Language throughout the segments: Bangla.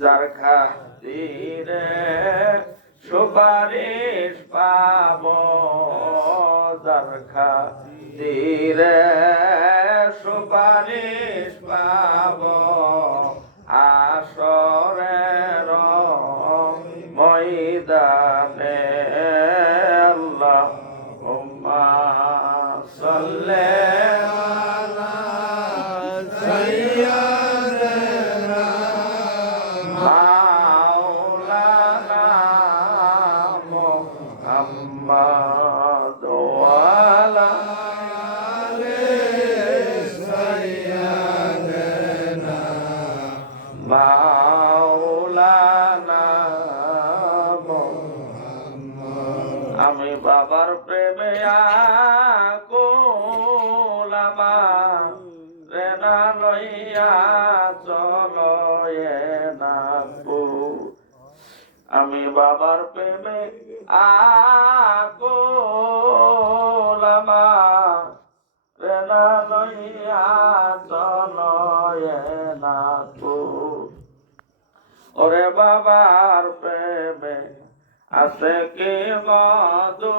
যার খাতিরে সুপারিশ পাব, যার খাতিরে সুপারিশ পাব, আসরের ময়দানে। আল্লাহুম্মা সাল্লি আলা সাইয়্যিদিনা মাওলানা মুহাম্মাদ ওয়া আলা আলি সাইয়্যিদিনা মাওলানা মুহাম্মদ। আমি বাবার প্রেমে আকুল, আমার রেনা লইয়া চলো এ নাগপুর। আমি বাবার প্রেমে আকুল, আমার রেনা লইয়া চলো এ নাগপুর। ওরে বাবার প্রেমে আছে কি মধু,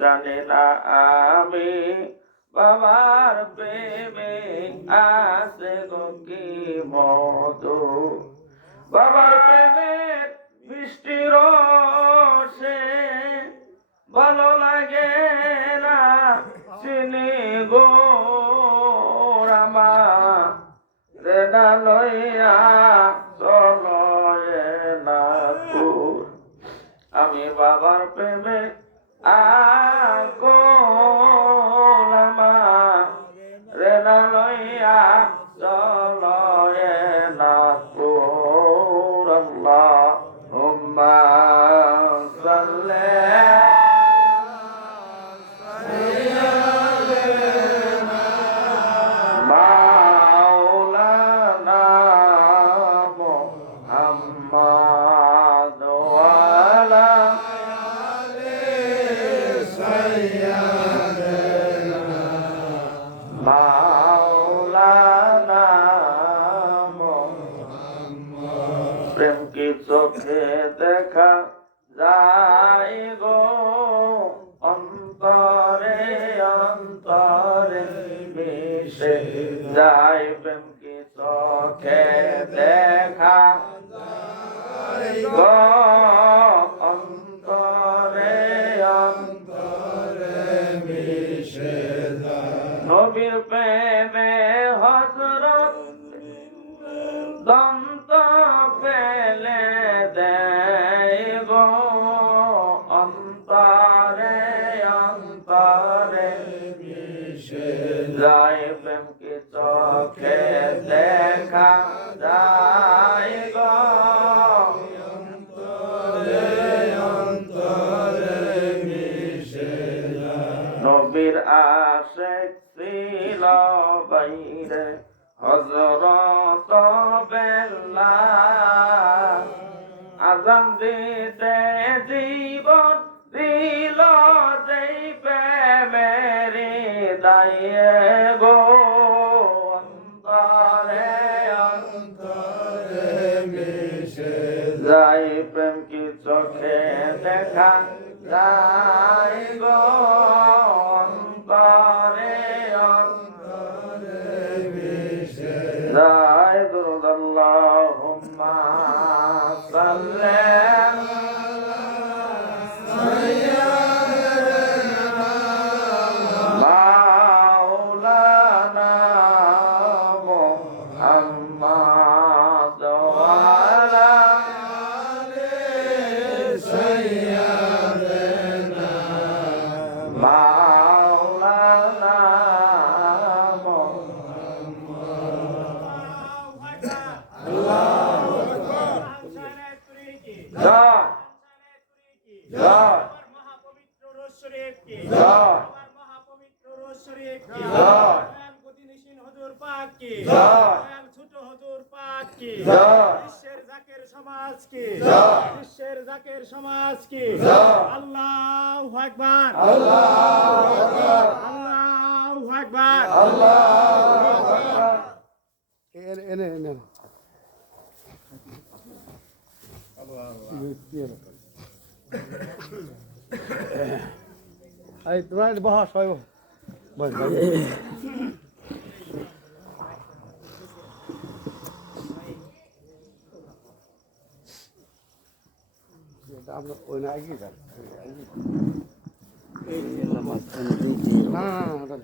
জানি না আমি বাবার প্রেমে আছে গো কি মধু। বাবার প্রেমের মিষ্টি রসে ভালো লাগে না চিনি গো, আমার রেনা লইয়া চলো এ নাগপুর। আমি বাবার প্রেমে আকুল, আমার রেনা লইয়া চলো এ নাগপুর। আল্লাহুম্মা সাল্লি মাওলানা মুহাম্মাদ ওয়া আলা আলি সাইয়্যিদিনা মাওলানা মুহাম্মদ। প্রেম কি চোখে দেখা যায় গো, অন্তরে অন্তরে মিশে যায়। প্রেম কি চোখে দেখা যায় গো, অন্তরে অন্তরে মিশে যায়। নবীর প্রেমে হযরত দন্ত ফেলে দেয় গো, অন্তরে অন্তরে মিশে যায়। প্রেম কি চোখে দেখা যায় গো, অন্তরে অন্তরে মিশে যায়। নবীর আশিক ছিল বাইরে হযরত বেলাল, আযান দিতে জীবন দিল যেই প্রেমের দায়ে গো, অন্তরে অন্তরে মিশে যায়। প্রেম কি চোখে দেখা যায় গো, অন্তরে অন্তরে মিশে যায়। দুরূদ আল্লাহুম্মা সাল্লি মাওলানা মুহাম্মাদ ওয়া আলা আলি সাইয়্যিদিনা মাওলানা মুহাম্মাদ। আল্লাহু আকবার। জয় জয় মহাপবিত্র রোজ শরীফ কি জয়, মহাপবিত্র রোজ শরীফ কি জয়, গদিনিশিন হুজুর পাক কি জয়, ছোট হুজুর পাক কি জয়, বিশ্বের জাকের সমাজ কি জয়, বিশ্বের জাকের সমাজ কি জয়। আল্লাহু আকবার, আল্লাহু আকবার, আল্লাহু আকবার। আল্লাহু আকবার। এনে এনে এই তোমরা বহা সবাই বস আমরা ওই না এগিয়ে যান না না না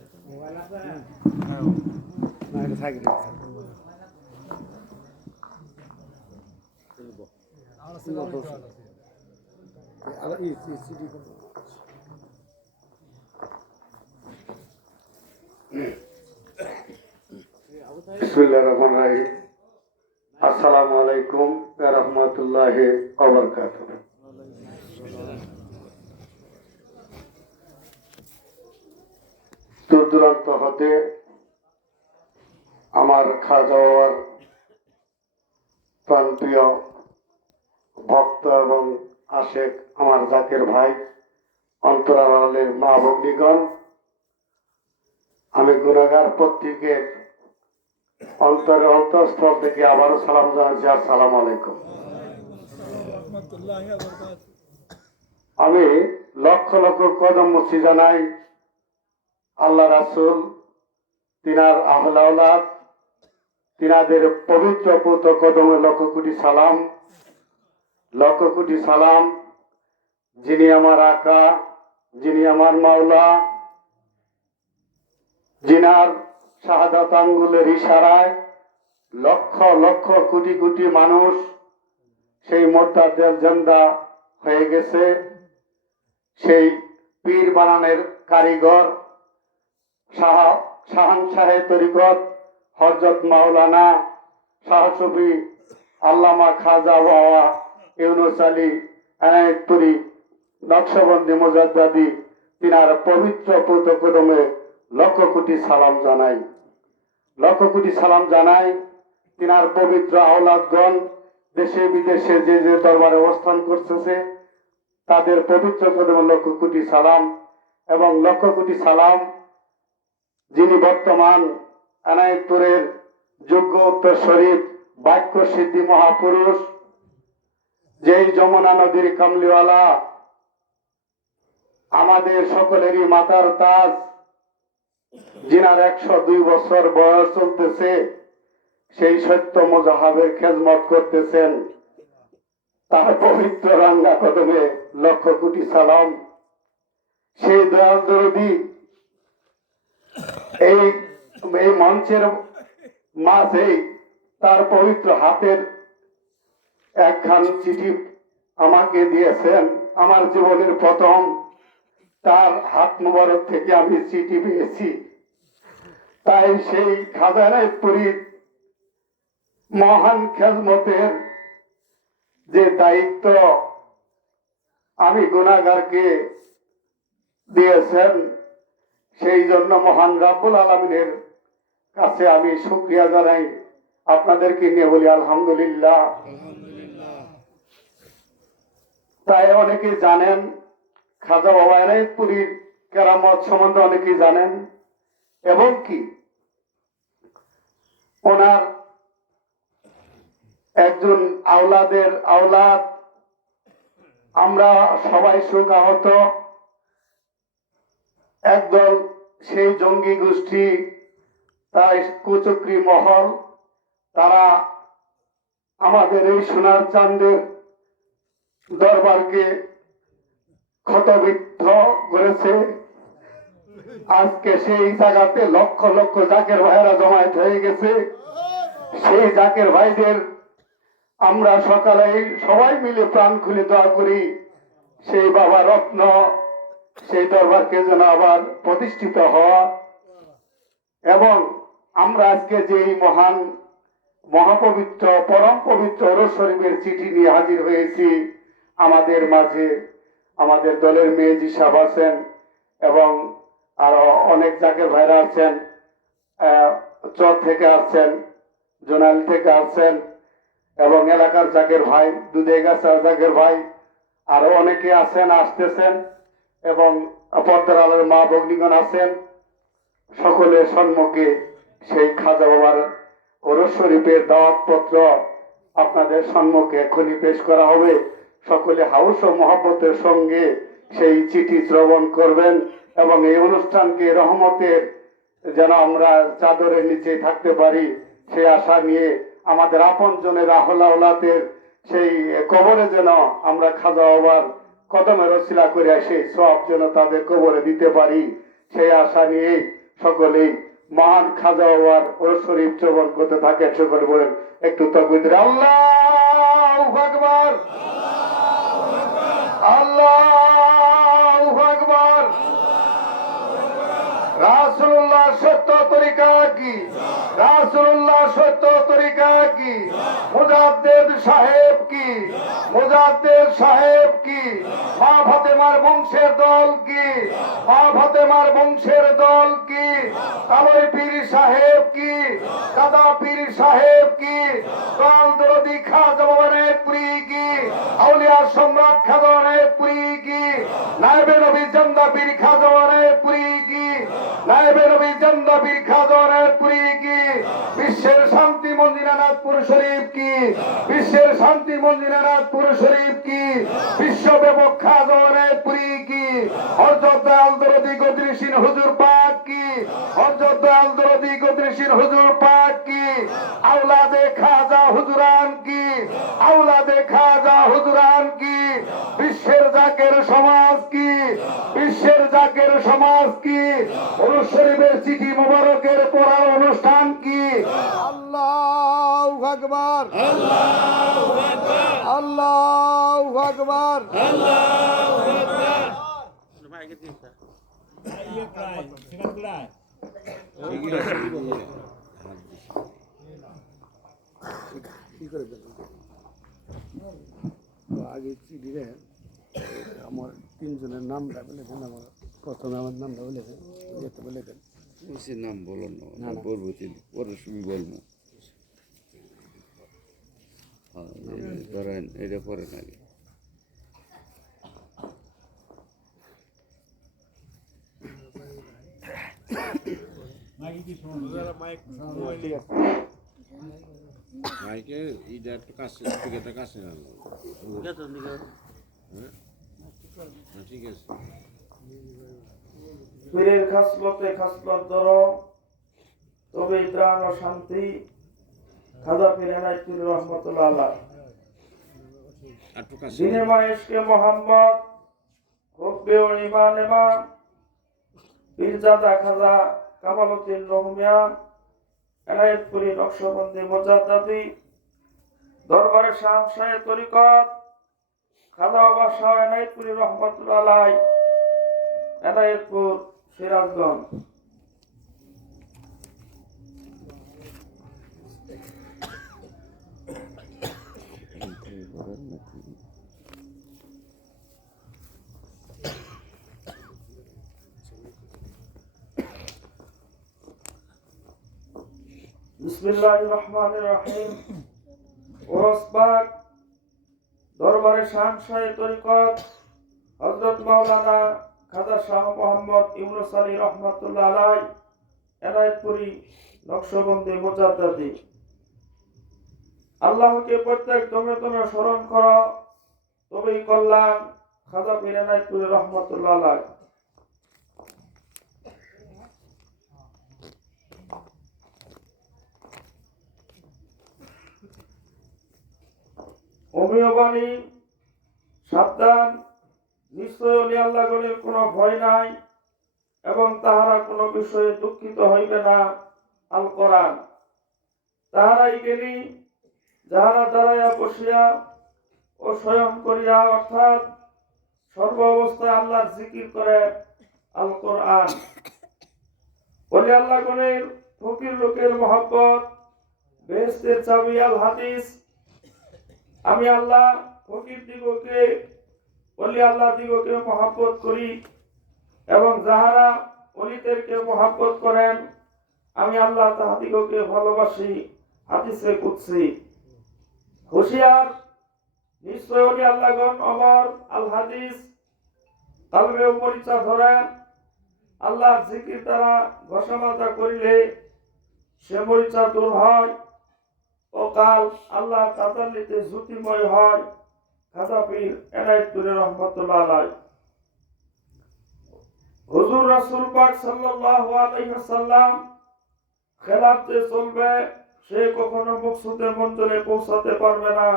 না এটা থাকে বিসমিল্লাহির রহমানির রহিম। আসসালামু আলাইকুম ওয়া রাহমাতুল্লাহি ওয়া বারাকাতুহু। দূর দূরান্ত হতে আমার খাজা বাবার প্রাণপ্রিয় ভক্ত এবং আশেক আমার জাকের ভাই, অন্তরালের মা ভগ্নীগণ, আমি গুনাহগার প্রত্যেকের অন্তরের অন্তঃস্থল থেকে আবারও সালাম জানাচ্ছি, আসসালামু আলাইকুম। আমি লক্ষ লক্ষ কদম মুছি জানাই আল্লাহ রাসূল, তিনার আহলে আওলাদ, তিনাদের পবিত্র পুত কদমে লক্ষ কোটি সালাম, লক্ষ কোটি সালাম। যিনি আমার আকা, যিনি আমার মাওলা, যিনার শাহাদাত আঙ্গুলের ইশারায় লক্ষ লক্ষ কোটি কোটি মানুষ সেই মোরতাদের জিন্দা হয়ে গেছে। সেই পীর বানানের কারিগর শাহানশাহে তরিকত হযরত মাওলানা শাহ সুফি আল্লামা খাজা বাবা ইউনুস আলী এনায়েতপুরী নকশবন্দি মুজাদ্দাদি, তিনার পবিত্র পুত কদমে লক্ষ কোটি সালাম জানাই, লক্ষ কোটি সালাম জানাই। তিনার পবিত্র আওলাদগণ দেশে বিদেশে যে যে দরবারে অবস্থান করতেছে তাদের পবিত্র কদমে লক্ষ কোটি সালাম এবং লক্ষ কোটি সালাম যিনি বর্তমান এনায়েতপুরের যোগ্য উত্তর শরীফ বাক্য সিদ্ধি মহাপুরুষ, যেই যমুনা নদীর কামলিওয়ালা, আমাদের সকলেরই মাতার তাজ, যিনার 102 বছর বয়স চলতেছে, সেই সত্য মুজাহাবের খেদমত করতেছেন, তার পবিত্র রাঙ্গা কদমে লক্ষ কোটি সালাম। সেই দয়াল দরদি এই মঞ্চের মাঝেই তার পবিত্র হাতের একখান চিঠি আমাকে দিয়েছেন। আমার জীবনের প্রথম তার হাত মোবারক থেকে আমি চিঠি পেয়েছি। তাই সেই খাজা এনায়েতপুরীর মহান খেদমতের যে দায়িত্ব আমি গুনাহগারকে দিয়েছেন, সেই জন্য মহান রাব্বুল আলামিনের কাছে আমি শুকরিয়া জানাই। আপনাদেরকে নিয়ে বলি আলহামদুলিল্লাহ। তাই অনেকে জানেন খাজা বাবা এনায়েতপুরীর কেরামত সম্বন্ধে অনেকেই জানেন, এবং কি ওনার একজন আওলাদের আওলাদ। আমরা সবাই শোকাহত। একদল সেই জঙ্গি গোষ্ঠী, তার কুচক্রী মহল, তারা আমাদের এই সোনার চাঁদের দরবারকে ক্ষতবিদ্ধ করেছে। আজকে সেই জায়গাতে লক্ষ লক্ষ জাকের ভাইরা জমায়েত হয়ে গেছে। সেই জাকের ভাইদের আমরা সকালে সবাই মিলে প্রাণ খুলে দোয়া করি সেই বাবা রত্ন, সেই দরবারকে যেন আবার প্রতিষ্ঠিত হওয়া। এবং আমরা আজকে যে মহান মহাপবিত্র পরম পবিত্র ওরস শরীফের চিঠি নিয়ে হাজির হয়েছি, আমাদের মাঝে আমাদের দলের মেয়েজি সাহেব আছেন এবং আরো অনেক জাকের ভাইরা আছেন, চর থেকে আসছেন, জোনাল থেকে আসছেন, এবং এলাকার জাকের ভাই, দুধেগাছার জাকের ভাই, আরো অনেকে আছেন, আসতেছেন, এবং পর্দার আলোর মা ভগ্নীগণ আছেন। সকলের সম্মুখে সেই খাজা বাবার ওরস শরীফের দাওয়াতপত্র আপনাদের সম্মুখে এখনই পেশ করা হবে। সকলে হাউস ও মহব্বতের সঙ্গে সেই চিঠি শ্রবণ করবেন এবং এই অনুষ্ঠানকে রহমতের যেন আমরা চাদরের নিচে থাকতে পারি সেই আশা নিয়ে আমাদের আপনজনের আহলাউলাদের সেই কবরে যেন আমরা খাজা বাবার কদমের ওসিলা করে সেই সব যেন তাদের কবরে দিতে পারি সেই আশা নিয়ে সকলেই মহান খাজা বাবার ওরস শরীফ শ্রবণ করতে থাকে। সকলে বলেন একটু তাকবীর দিলে আল্লাহু আকবার, আল্লাহু আকবার। রাসূলুল্লাহ সত্য তরিকা কি, রাসূলুল্লাহ সত্য তরিকা কি, মুজাদ্দিদ সাহেব কি, মুজাদ্দিদ সাহেব কি, মা ফাতেমার বংশের দল কি, মা ফাতেমার বংশের দল কি, কালই পীর সাহেব কি, দাদা পীর সাহেব কি, দল দরদি খাজা বাবানেরপুরি কি, আউলিয়া সম্রাট খাজা বাবানেরপুরি কি, নায়েবে নবী জান্দা পীর খাজা বাবানেরপুরি কি, নায়েবে নবী জান্দা পীর খাজা বাবানেরপুরি কি, বিশ্বের শান্তি মন্দিরানাথপুর শরীফ কি, বিশ্বের শান্তি মন্দিরানাথপুর শরীফ কি, বিশ্বব্যাপক খাজা বাবানেরপুরি কি, হযরত দয়াল দরদি গদ্রিসিন হুজুর পাক কি, হযরত দয়াল দরদি গদ্রিসিন হুজুর পাক কি, আওলাদে খাজা হুজুরান কি, আওলাদে খাজা হুজুরান কি, বিশ্বের জাকের সমাজ কি, বিশ্বের জাকের সমাজ কি, ওরস শরীফের চিঠি মোবারকের পড়ার অনুষ্ঠান কি। আল্লাহু আকবার, আল্লাহু আকবার, আল্লাহু আকবার। কি করে দেন আগে চিঠি দেন আমার তিনজনের নামটা বলেছেন, আমার প্রথমে আমার নামটা বলেছেন, যেতে বলেছেন ওসির নাম বলো না, বলবো পরে তুমি বলবো। ধরেন এটা পরে নাকি মাইকে এটা একটু কাছে থেকে কাছে না ঠিক আছে। পীরের খাসলতে খাসলত ধরো তবে ত্রাণ ও শান্তি। খাজা পীর এনায়েতপুর রহমতুল্লাহ আলাইহ। একটু কাছে দিনে মায়েশকে মোহাম্মদ রব্বে ও ইমান ইমাম পীরজাদা খাজা কামালউদ্দিন রহমিয়া এনায়েতপুরি নকশবন্দি মুজাদ্দাদি দরবারে শাহ শাহে তরিকত খাজা বাবা শাহ এনায়েতপুরি রহমতুল্লাহ আলাইহ এনায়েতপুর সিরাজগঞ্জ। বিসমিল্লাহির রহমানির রহিম। ওরসবাগ দরবারে শাহ শাহে তরিকত হযরত মাওলানা খাজা শাহ মোহাম্মদ ইউনুস আলী রহমাতুল্লাহ আলাইহ এনায়েতপুরি নকশবন্দি মুজাদ্দাদি। আল্লাহকে প্রত্যেক দমে দমে স্মরণ করো, তবেই কল্যাণ। খাজা পীর এনায়েতপুরি রহমাতুল্লাহ আলাইহ। অমীয় বাণী, সাবধান, নিশ্চয় অলি আল্লাহগণের কোনো ভয় নাই এবং তাহারা কোনো বিষয়ে দুঃখিত হইবে না। আল কোরআন। তাহারাই জ্ঞানী যাহারা দাঁড়াইয়া বসিয়া ও স্বয়ং করিয়া অর্থাৎ সর্ব অবস্থায় আল্লাহর জিকির করে। আল কোরআন। অলি আল্লাহগণের ফকির লোকের মহব্বত বেহেশতের চাবি। আল হাদিস। আমি আল্লাহ ফকির দিগকে অলি আল্লাহ দিগকে মহব্বত করি এবং যাহারা অলিদেরকে মহব্বত করেন আমি আল্লাহ তাহাদিগকে ভালোবাসি। হাদিসে কুদসি। হুঁশিয়ার, নিশ্চয় অলি আল্লাহগণ অমর। আল হাদিস। কলবে মরিচা ধরেন। আল্লাহর জিকির দ্বারা ঘোষণা করিলে সে মরিচা দূর হয়। ও কাল আল্লাহ তাদাল্লিতে জ্যোতিময় হয় খাজা পীর এনায়েতপুরে রহমতুল্লাহ আলাইহি। হুজুর রাসূল পাক সাল্লাল্লাহু আলাইহি ওয়াসাল্লাম খেলাফতে চলবে, সে কখনো মকসুদের মঞ্জলে পৌঁছাতে পারবে না।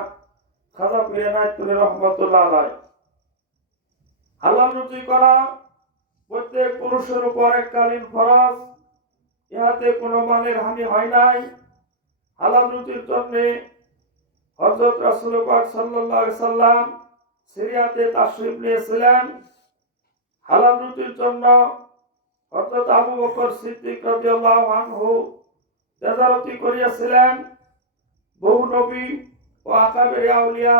খাজা পীর এনায়েতপুরে রহমতুল্লাহ আলাইহি। হালাল রুজি করা প্রত্যেক পুরুষের উপর এককালীন ফরজ, ইহাতে কোনো মানের হানি হয় নাই। হালাল রুজির জন্য হযরত রাসূল পাক সাল্লাল্লাহু আলাইহি সাল্লাম সিরিয়াতে তাশরীফ নিয়েছিলেন। হালাল রুজির জন্য হযরত আবু বকর সিদ্দিক রাদিয়াল্লাহু আনহু তেজারতি করিয়াছিলেন। বহু নবী ও আকাবের আউলিয়া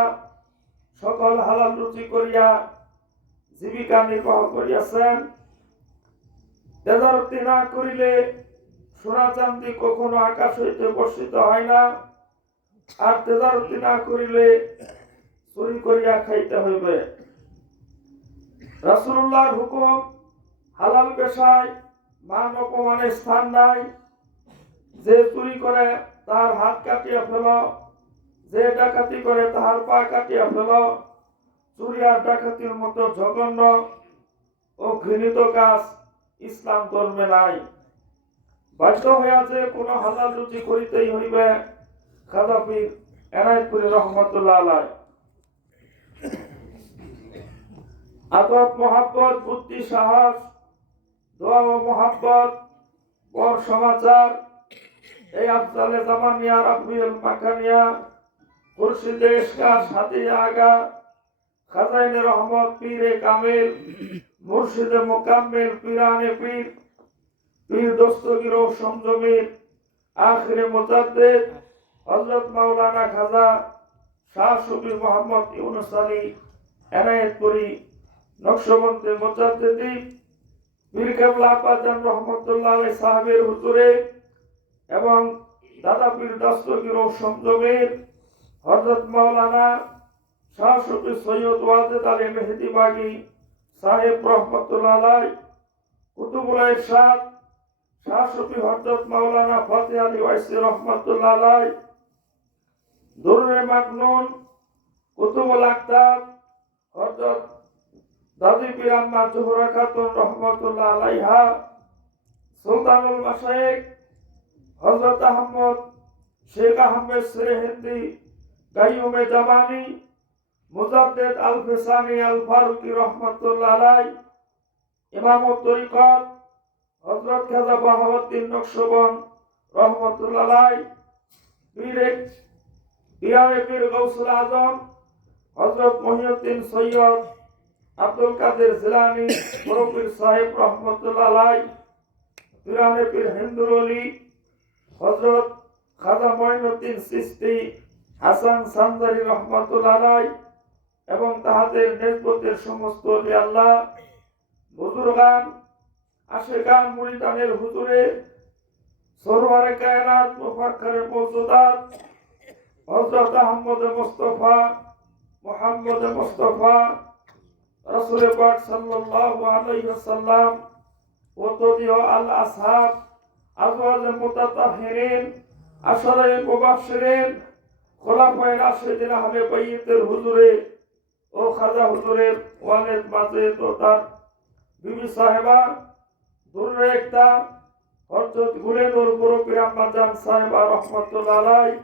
সকল হালাল রুজি করিয়া জীবিকা নির্বাহ করিয়াছেন। তেজারতি না করিলে সোনা চাঁদি কখনো আকাশ হইতে বর্ষিত হয় না, আর তেজারতি না করিলে চুরি করিয়া খাইতে হইবে। রাসূলুল্লাহর হুকুম, হালাল পেশায় মান অপমানের স্থান নাই। যে চুরি করে তার হাত কাটিয়া ফেল, যে ডাকাতি করে তাহার পা কাটিয়া ফেল। চুরি আর ডাকাতির মতো জঘন্য ও ঘৃণিত কাজ ইসলাম ধর্মে নাই। বাধ্য হইয়া যে কোনো হালাল রুজি করিতেই হইবে। খাজা পীর এনায়েতপুরে রহমতুল্লাহ আলাইহি। আদব, মোহাব্বত, বুদ্ধি, সাহস, দোয়া ও মোহাব্বত, পর সমাচার, এই আফজালে জামানিয়া রাব্বিল মাকানিয়া খুরশিদে ইশকাশ হাতিয়া আগা খাজাইনে রহমত পীরে কামিল মুর্শিদে মুকাম্মিল পীরানে পীর পীর দস্তগীর ও সংযমীর আখিরে মুজাদ্দিদ হযরত মাওলানা খাজা শাহ সুফি মোহাম্মদ ইউনুস আলী এনায়েতপুরী নকশবন্দি মুজাদ্দিদি পীর কেবলা আব্বাজান রহমতুল্লাহ আলাইহি সাহেবের হুজুরে এবং দাদা পীর দস্তগীর ও সংযমীর হযরত মাওলানা শাহ সুফি সৈয়দ ওয়াজেদ আলী মেহেদি বাগী সাহেব রহমতুল্লাহ আলাইহি। কুতুবুল ইরশাদ শাহ সুফি হযরত মাওলানা ফতেহ আলী ওয়াইসি রহমতুল্লাহ আলাইহি। দুররে মাকনুন কুতুবুল আক্তাব হযরত দাদি পীর আম্মা জোহরা খাতুন রহমতুল্লাহ আলাইহা। সুলতানুল মাশায়েখ হযরত আহমদ শেখ আহমেদ সিরহিন্দি গাইয়ুমে জামানি মুজাদ্দিদ আল ফিসানি আল ফারুকি রহমতুল্লাহ আলাইহি। ইমামুত তরিকত হযরত খাজা বাহাউদ্দিন নকশবন্দ রহমতুল্লাহ আলাইহি। পীর গৌসুল আজম হযরত মহিউদ্দিন সৈয়দ আব্দুল কাদের জিলানী মুরব্বী সাহেব রহমতুল্লাহ আলাইহি। পীরানে পীর হিন্দুল আলী হযরত খাজা মঈনুদ্দিন চিশতি হাসান সানজারি রহমতুল্লাহ আলাইহি এবং তাহাদের নিসবতের সমস্ত ওলি আল্লাহ বুজুর্গান আশিকান মুরিদানের হুজুরে সরওয়ারে কায়নাত মুফাক্কিরে মওজুদাত হযরত আহমদ মুস্তাফা মুহাম্মদ মুস্তাফা রাসূল পাক সাল্লাল্লাহু আলাইহি ওয়াসাল্লাম ও তদিও আল আসহাব আজওয়াজ মুতাতাহহিরিন আশরায়ে মুবাশশিরিন খোলাফায়ে রাশিদিন আহলে বাইতের হুজুরে ও খাজা হুজুরের ওয়ালিদ মাজিদ ও তার বিবি সাহেবা দুররে একটা হযরত গুলেনুর বড় পীর আম্মাজান সাহেবা রহমাতুল্লাহ আলাইহি।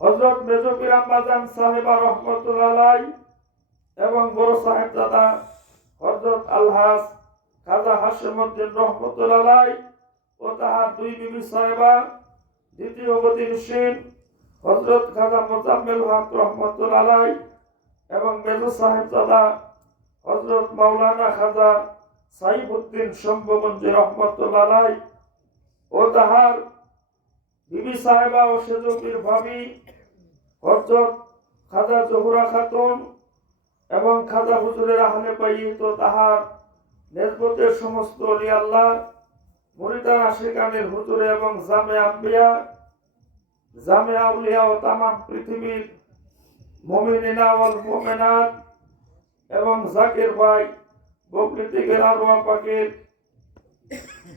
হযরত মেজো পীর আম্মাজান সাহেবা রহমাতুল্লাহ আলাইহি এবং বড় সাহেবজাদা হযরত আলহাজ খাজা হাশিমউদ্দিন রহমাতুল্লাহ আলাইহি ও তাহার দুই বিবি সাহেবা দ্বিতীয় গতিশীল হযরত খাজা মোজাম্মেল হক রহমাতুল্লাহ আলাইহি এবং মেজো সাহেবজাদা হযরত মাওলানা খাজা সাইফুদ্দিন শম্ভুগঞ্জি রহমাতুল্লাহ আলাইহি ও তাহার বিবি সাহেবা ও সেজপীর ভাবি হযরত খাজা জোহরা খাতুন এবং খাজা হুজুরের আহলে বাইত ও তাহার নিসবতের সমস্ত ওলি আল্লাহ মুরিদান আশিকানের হুজুরে এবং জামে আম্বিয়া জামে আউলিয়া ও তামাম পৃথিবীর মুমিনিনা ওয়াল মুমিনাত এবং জাকির ভাই বকরিতিকের আরওয়াহ পাকের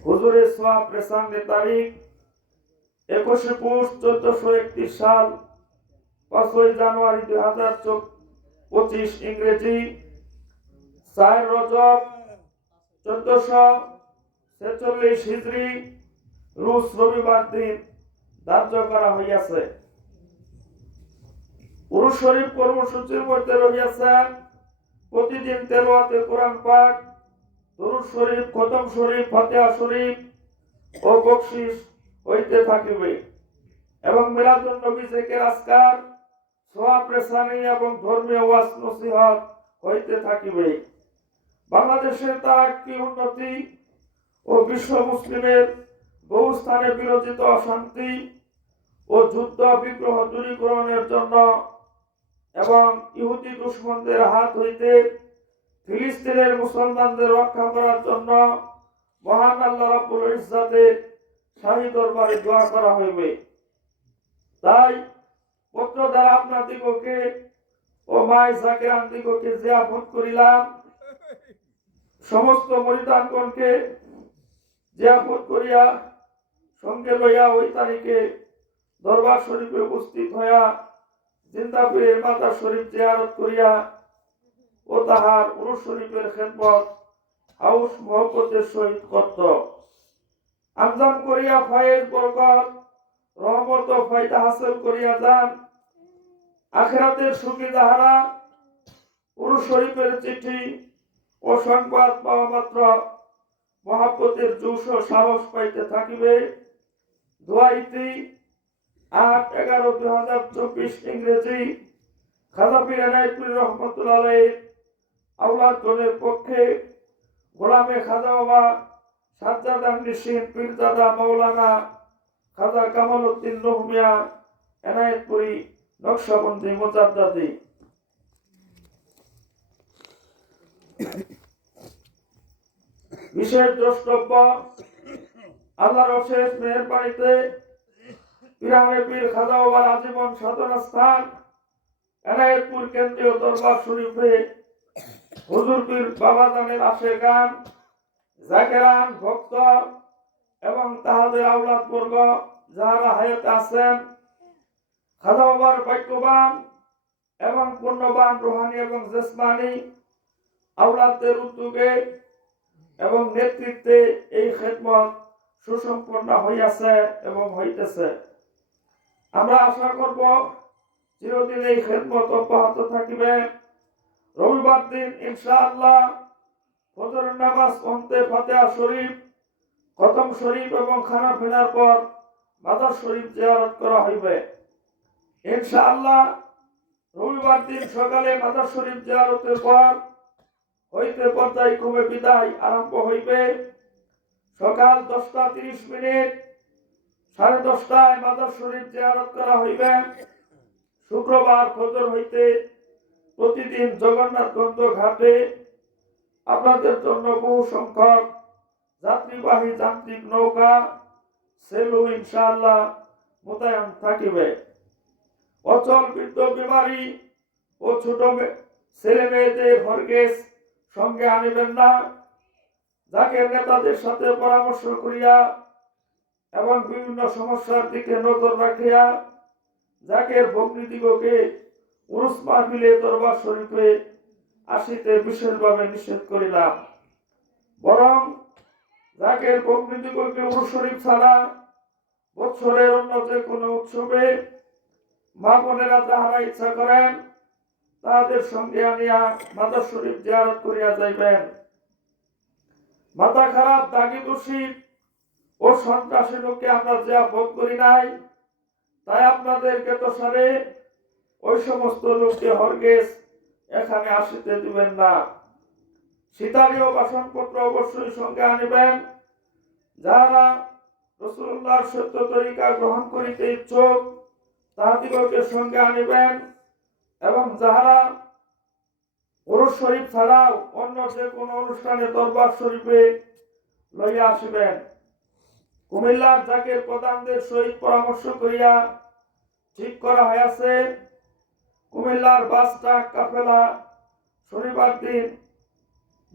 হুজুরের সওয়াব রেসানের তারিখ 21 পুষ 1431 সাল 5 জানুয়ারি 2025 ইংরেজি 4 রজব 1446 হিজরি রোজ রবিবার দিন ধার্য করা হইয়াছে। উরুস শরীফ কর্মসূচির মধ্যে রহিয়াছেন প্রতিদিন তেলাওয়াতে কোরআন পাক, দুরূদ শরীফ, খতম শরীফ, ফাতিহা শরীফ ও বকশিশ হইতে থাকিবে এবং মিলাদুন নবী জিকির আজকার, সওয়াব রেসানি এবং ধর্মীয় ওয়াজ নসিহত হইতে থাকিবে। বাংলাদেশের তারাক্কি উন্নতি ও বিশ্ব মুসলিমের বহু স্থানে বিরোচিত অশান্তি ও যুদ্ধ বিগ্রহ দূরীকরণের জন্য এবং ইহুদি দুশমনদের হাত হইতে ফিলিস্তিনের মুসলমানদের রক্ষা করার জন্য মহান আল্লাহ রাব্বুল ইজ্জাতের শাহী দরবারে দোয়া করা হইবে। তাই পত্র দ্বারা আপনাদিগকে ও মায় জাকিরান দিগকে জিয়াফত করিলাম। সমস্ত মুরিদানগণকে জিয়াফত করিয়া সঙ্গে লইয়া ওই তারিখে দরবার শরীফে উপস্থিত হইয়া জিন্দা পীরের মাজার শরীফ জিয়ারত করিয়া ও তাহার উরুস শরীফের খেদমত হাউস মহব্বতের সহিত করত আঞ্জাম করিয়া ফায়েজ বরকত রহমত ও ফায়দা হাসিল করিয়া যান। আখিরাতের সুখী যাহারা উরুস শরীফের চিঠি ও সংবাদ পাওয়া মাত্র মহব্বতের জোশ ও সাহস পাইতে থাকিবে। দোয়াইতি 8/11/2024 ইংরেজি খাজা পীর এনায়েতপুর রহমতুল্লাহ আলাইহির আওলাদগণের পক্ষে গোলামে খাজা বাবা সাজ্জাদ নিশিন পীরজাদা মাওলানা খাজা কামাল উদ্দিন রহমিয়া এনায়েতপুরি নকশবন্দি মুজাদ্দাদি। বিশেষ দ্রষ্টব্য, আল্লাহর অশেষ মেহেরবানিতে পিরামে পীর খাজা বাবার আজীবন সাধনা স্থান এনায়েতপুর কেন্দ্রীয় দরবার শরীফে হুজুর পীর বাবাজানের আশেকান, জাকেরান, ভক্ত এবং তাহাদের আওলাদ বর্গ যাহারা হায়াতে আছেন খাজা বাবার বাক্যবান এবং পুণ্যবান রুহানি এবং জিসমানি আওলাদদের উদ্যোগে এবং নেতৃত্বে এই খেদমত সুসম্পন্ন হইয়াছে এবং হইতেছে। আমরা আশা করব চিরদিন এই খেদমত অব্যাহত থাকিবে। রবিবার দিন ইনশাআল্লাহ ফজরের নামাজ অন্তে ফাতিহা শরীফ, খতম শরীফ এবং খানা ফেরার পর মাজার শরীফ জিয়ারত করা হইবে। ইনশাআল্লাহ রবিবার দিন সকালে মাজার শরীফ জিয়ারতের পর হইতে পর্যায়ক্রমে বিদায় আরম্ভ হইবে। সকাল 10:30 10:30 মাজার শরীফ জিয়ারত করা হইবে। শুক্রবার ফজর হইতে প্রতিদিন জগন্নাথগঞ্জ ঘাটে আপনাদের জন্য বহু সংখ্যক যাত্রীবাহী যান্ত্রিক নৌকা সেলু ইনশাআল্লাহ মোতায়েন থাকিবে। অচল বৃদ্ধ বিমারী ও ছোট ছেলে মেয়েদের হরগেজ সঙ্গে আনিবেন না। জাকের নেতাদের সাথে পরামর্শ করিয়া এবং বিভিন্ন সমস্যার দিকে নজর রাখিয়া জাকের ভগ্নীদিগকে উরুস মাহফিলে দরবার শরীফে আসিতে বিশেষভাবে নিষেধ করিলাম। বরং জাকের ভগ্নীদিগকে উরুস শরীফ ছাড়া বৎসরের অন্য যে কোনো উৎসবে মা বোনেরা যাহারা ইচ্ছা করেন তাদের সঙ্গে আনিয়া মাজার শরীফ জিয়ারত করিয়া যাইবেন। মাথা খারাপ, দাগি দোষী ও সন্ত্রাসী লোককে আমরা জিয়ারত করি নাই, তাই আপনাদের গেতসারে ওই সমস্ত লোককে হরগেজ এখানে আসিতে দিবেন না। সিতারি ও বাসনপত্র অবশ্যই সঙ্গে আনিবেন। যারা রাসূলুল্লাহর সত্য তরিকা গ্রহণ করিতে ইচ্ছুক তাহাদিগকে সঙ্গে আনিবেন এবং যাহারা উরুস শরীফ ছাড়াও অন্য যে কোনো অনুষ্ঠানে দরবার শরীফে লইয়া আসিবেন। কুমিল্লার জাকের প্রধানদের সহিত পরামর্শ করিয়া ঠিক করা হয়েছে কুমিল্লার বাস ট্রাক কাফেলা শনিবার দিন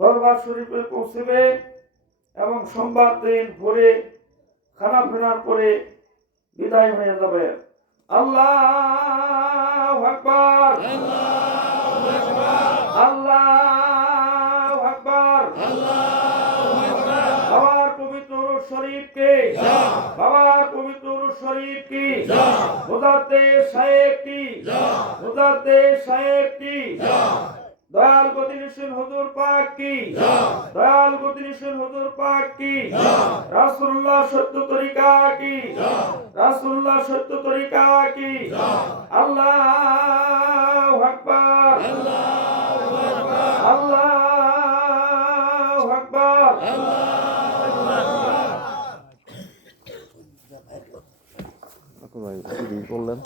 দরবার শরীফে পৌঁছিবে এবং সোমবার দিন ভোরে খানা ফেরার পরে বিদায় হয়ে যাবে। আল্লাহু আকবার, আল্লাহু আকবার। বাবার পবিত্র উরুস শরীফকে, বাবার পবিত্র উরুস শরীফকে, মুজাদ্দিদ সাহেব কি, মুজাদ্দিদ সাহেব কি, দয়াল গতিশীল হুজুর পাক কি, দয়াল গতিশীল হুজুর পাক কি, রাসূলুল্লাহ সত্য তরিকা কি, রাসূলুল্লাহ সত্য তরিকা কি। আল্লাহু আকবার, আল্লাহু আকবার। বললেন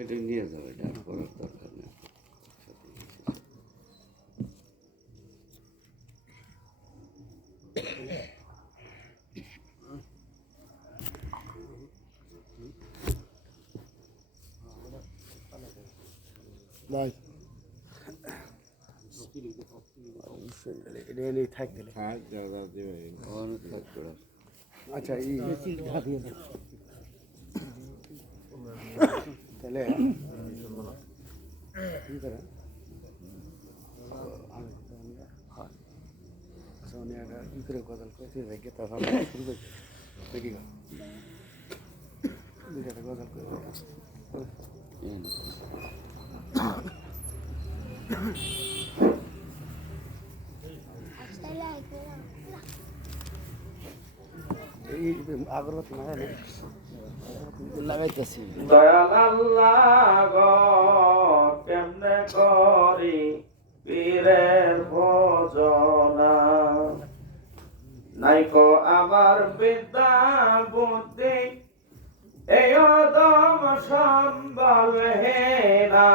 এটা নিয়ে যাবে, এটা আর করার দরকার নেই। ভাই এটা এনে থাকতে অনেক থাকবে। আচ্ছা এই তাহলে কি করে সোনিয়াটা কি করে গজল করতে রেখে তখন শুরু করছে দেখি দুইটা গজল করে এই আগরবাতি লাগাইতেছি দয়াল আল্লাহ গো কেমনে করি পীরের ভজনা, নাইকো আমার বিদ্যা বুদ্ধি এই অদম সম্বল হেনা,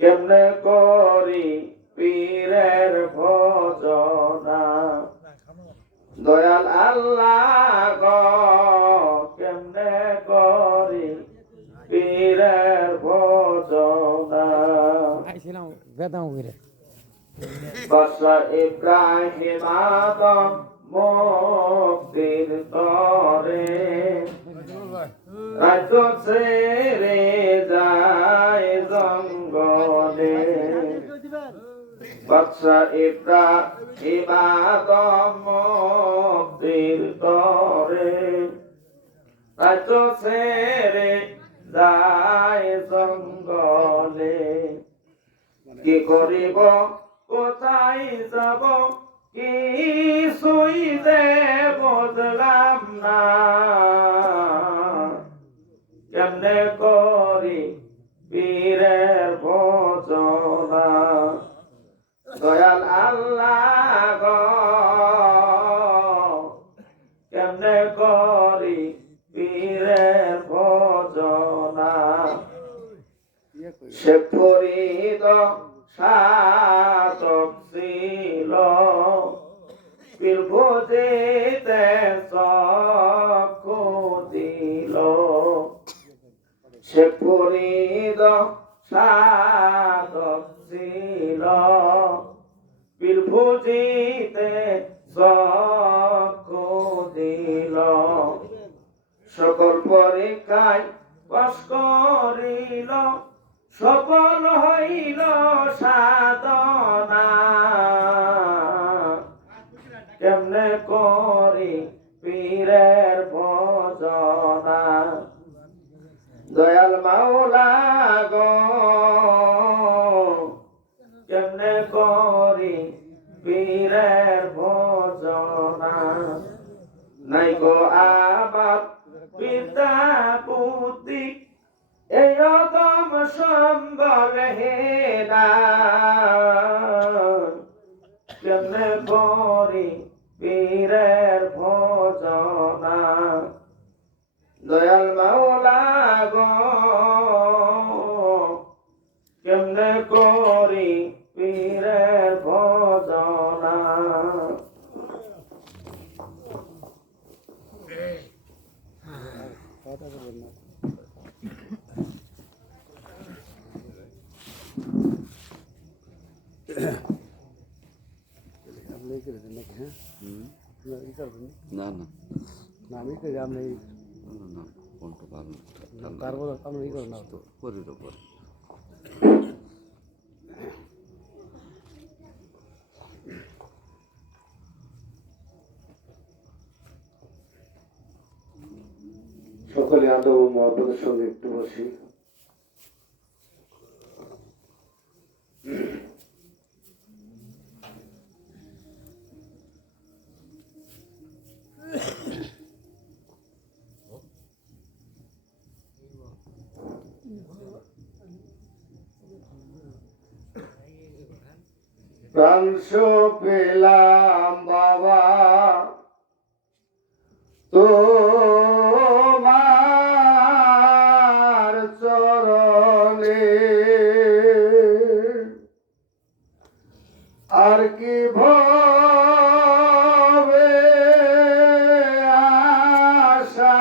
কেমনে করি পীরের ভজনা। দয়াল আল্লাহ গো কেমনে করি পীরের ভজনা। বাদশা ইব্রাহিম আদম মুক্তির তরে রাজ্য ছেড়ে যায় জঙ্গলে। বাদশা ইব্রাহিম আদম মুক্তির তরে রাজ্য ছেড়ে যায় জঙ্গলে। কি করিব কোথায় যাব কিছুই যে বুঝলাম না, কেমনে করি পীরের ভজনা। দয়াল আল্লাহ গো কেমনে করি পীরের ভজনা। সে ফরিদ সাধক ছিল পীর বুঝিতে চক্ষু দিল। সে ফরিদ সাধক ছিল পীর বুঝিতে চক্ষু দিল। সকল পরীক্ষায় পাস করিল সফল হইল সাধনা, কেমনে করি পীরের ভজনা। দয়াল মাওলা গো কেমনে করি পীরের ভজনা। নাই গো আবার পিতা পুত্রী এই অদম সম্বল হেনা, কেমনে করি পীরের ভজনা। দয়াল মাওলা গো কেমনে করি পীরের ভজনা। কথা বলবেন না হ্যাঁ আপনারা ই করবেন না না না আমি করি আপনি না কোনটা ভালো তারপর আপনি ই করেন না তো পরের ওপর সকলে আদব ও মহব্বতের সঙ্গে একটু বসি। প্রাংশ পেলাম বাবা তোমার চরণে, আর কি ভবে আশা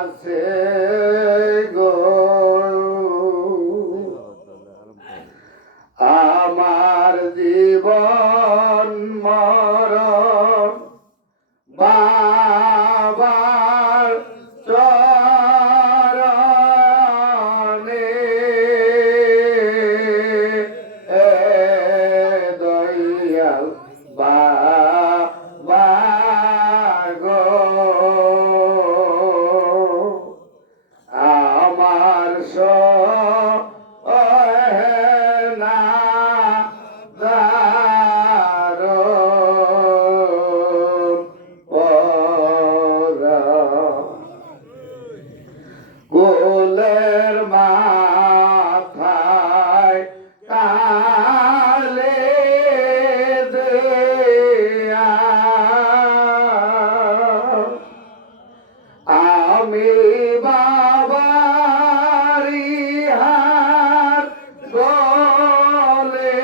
আছে গো, আমার জীবন মরণ বাবার চরণে, দয়াল বাবা গো, আমার না কোলের মাথায় কালে দেয়া আমি বাবারি হাত গলে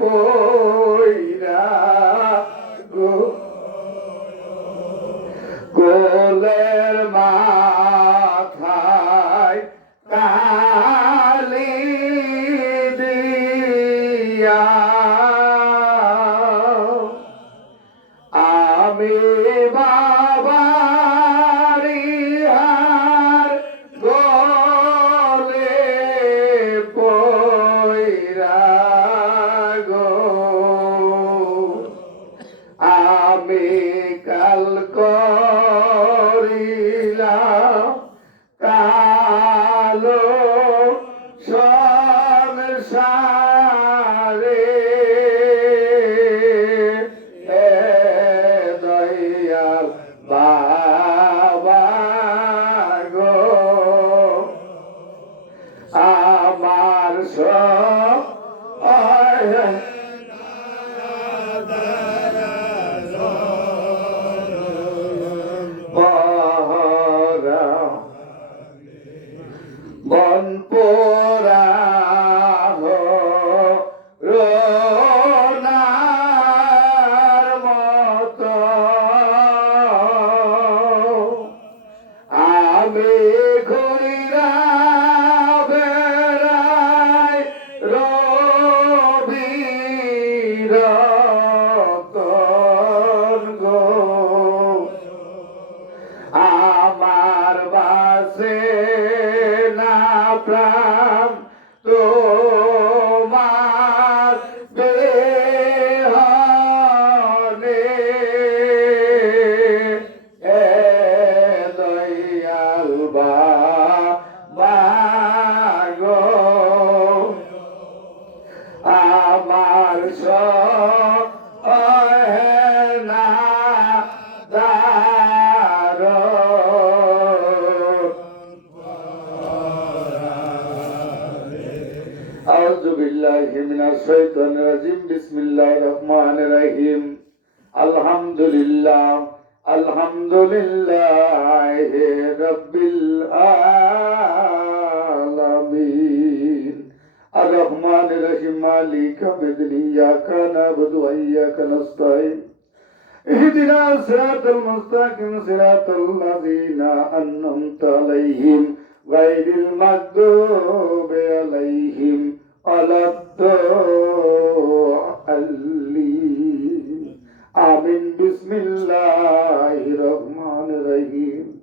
পইরা গো, কোলের মাথায় কালি দিয়া আমি বাবারি হার গলে পইরা গো, আমি কাল করিলাম কালো সংসারে, দয়াল বাবা গো, আমার বন পোরা রোনার মতো আমি ঘুরিরা বেড়াই রবির গো, আমার বাসে না প্রাণ তোমার দেহনে, দয়াল বাবা গো, আমার না أعوذ بالله من الشيطان الرجيم بسم الله الرحمن الرحيم الحمد لله رب العالمين الرحمن الرحيم مالك يوم الدين إياك نعبد وإياك نستعين اهدنا الصراط المستقيم صراط الذين أنعمت عليهم غير المغضوب عليهم ولا الضالين المتألين آمين بسم الله الرحمن الرحيم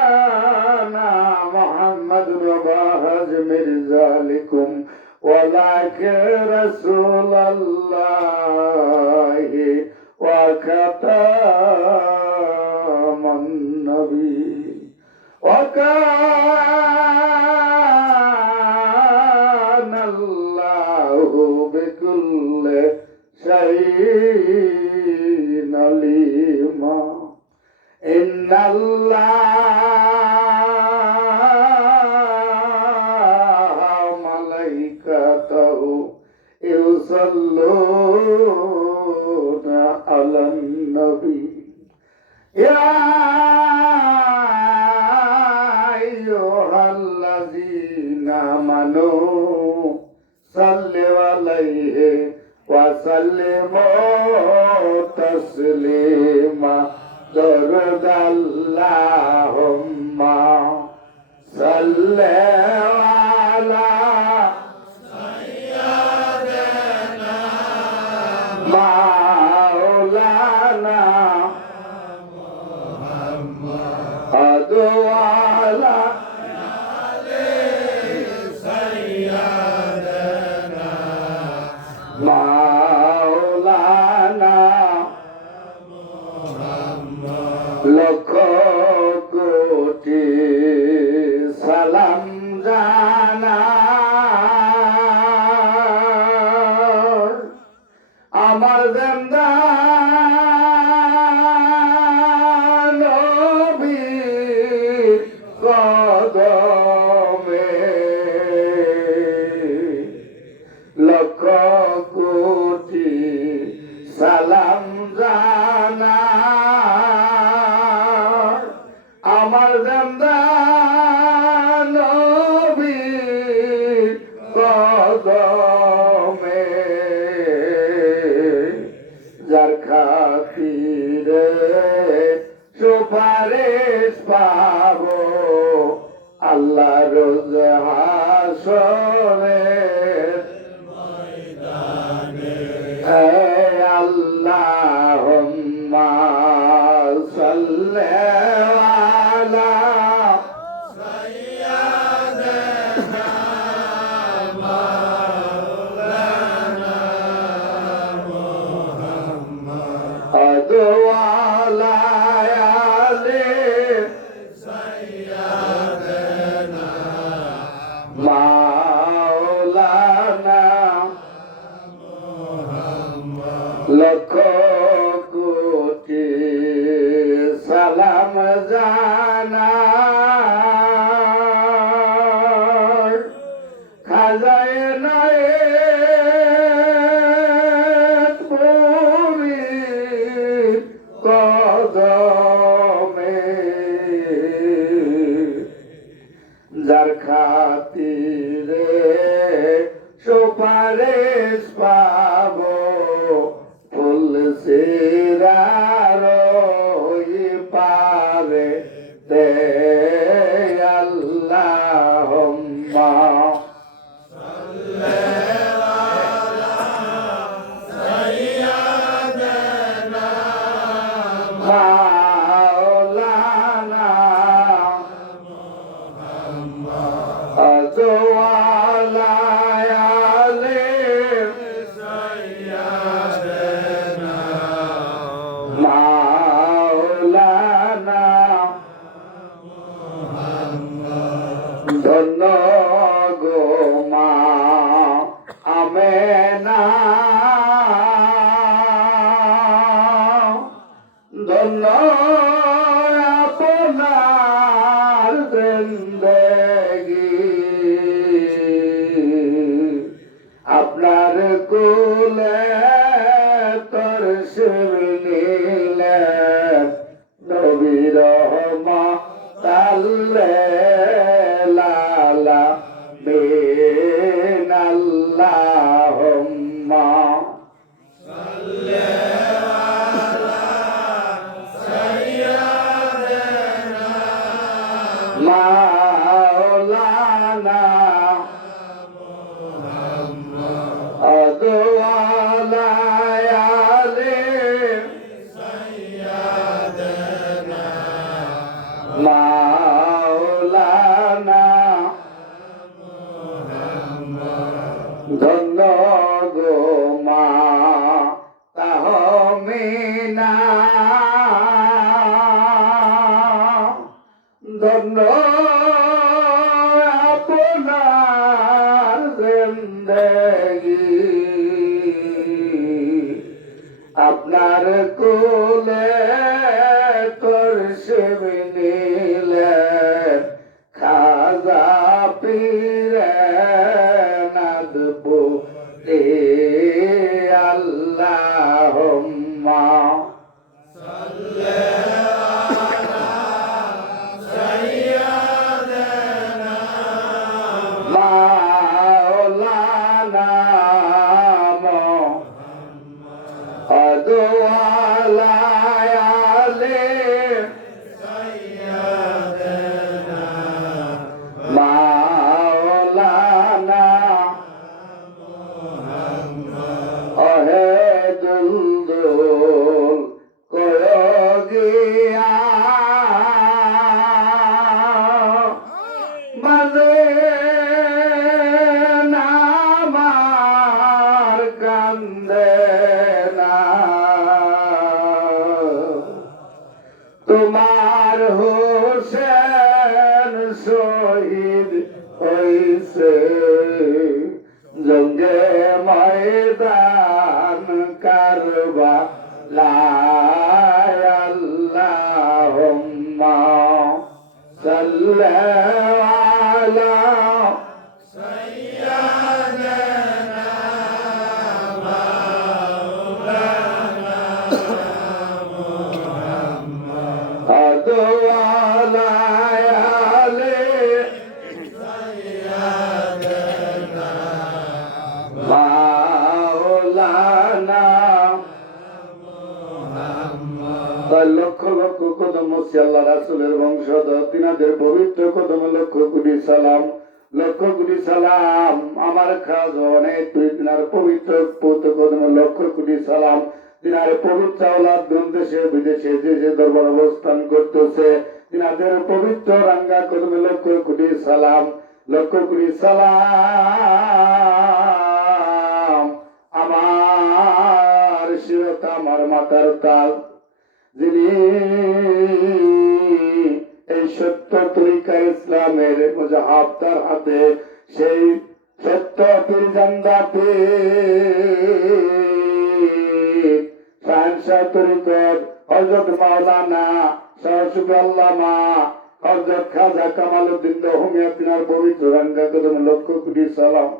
مكانا محمد وباهج مرزالكم ولكن رسول الله وختام النبي وكان الله بكل شيء عليما إن الله ملائكته يصلون على النبي يا أيها الذين آمنوا صلوا عليه وسلموا تسليما درد اللهم صل على مولانا محمد وعلى مولانا লক্ষ কোটি সালাম জানার আমার জিন্দা নবীর কদমে লক্ষ কোটি সালাম জানার আমার জিন্দা নবীর কদমে যার খাতিরে সুপারিশ পাবো আল্লাহ রোজ হাসরের আল্লাহুম্মা সাল্লি আলা সাইয়্যিদানা মাওলানা লক্ষ কোটি সালাম জানার খাজায় নয় কদমে যার খাতিরে সুপারিশ পাবো ফুল সিরার পারে দে আল্লাহুম্মা মাওলানা আদওয়ালা আলিম মাওলানা ধন্য গো মা আমেনা ধন্য আপনার জিন্দেগি আপনার কোলে তোর শিবনীলেন নবী রহমাতাল্লালা বিন আল্লাহুম্মা সাল্লি আলা হোসেন শহীদ হইছে জঙ্গে ময়দান কারবালায় আল্লাহুম্মা সাল্লি আলা লক্ষ লক্ষ কদম মসি আল্লাহ রাসূলের বংশধর তিনাদের পবিত্র কদম লক্ষ কোটি সালাম, লক্ষ কোটি সালাম। আমার খাজ অনেক তিনার পবিত্র পৌত্র কদম লক্ষ কোটি সালাম। তিনার পবিত্র আওলাদ দেশে বিদেশে যে যে দরবার অবস্থান করতেছে তিনাদের পবিত্র রাঙ্গা কদমে লক্ষ কোটি সালাম, লক্ষ কোটি সালাম। আমার শিরতা আমার মাথার তাল, যিনি এই সত্য তরিকা ইসলামের মুজাহাব তার হাতে, সেই সত্য পীর জান্দা পীর শাহেনশাহ তরিকত হযরত মাওলানা শাহসুফি আল্লামা হযরত খাজা কামালউদ্দিন দহমিয়া তিনার পবিত্র রাঙ্গা কদম লক্ষ কোটি সালাম।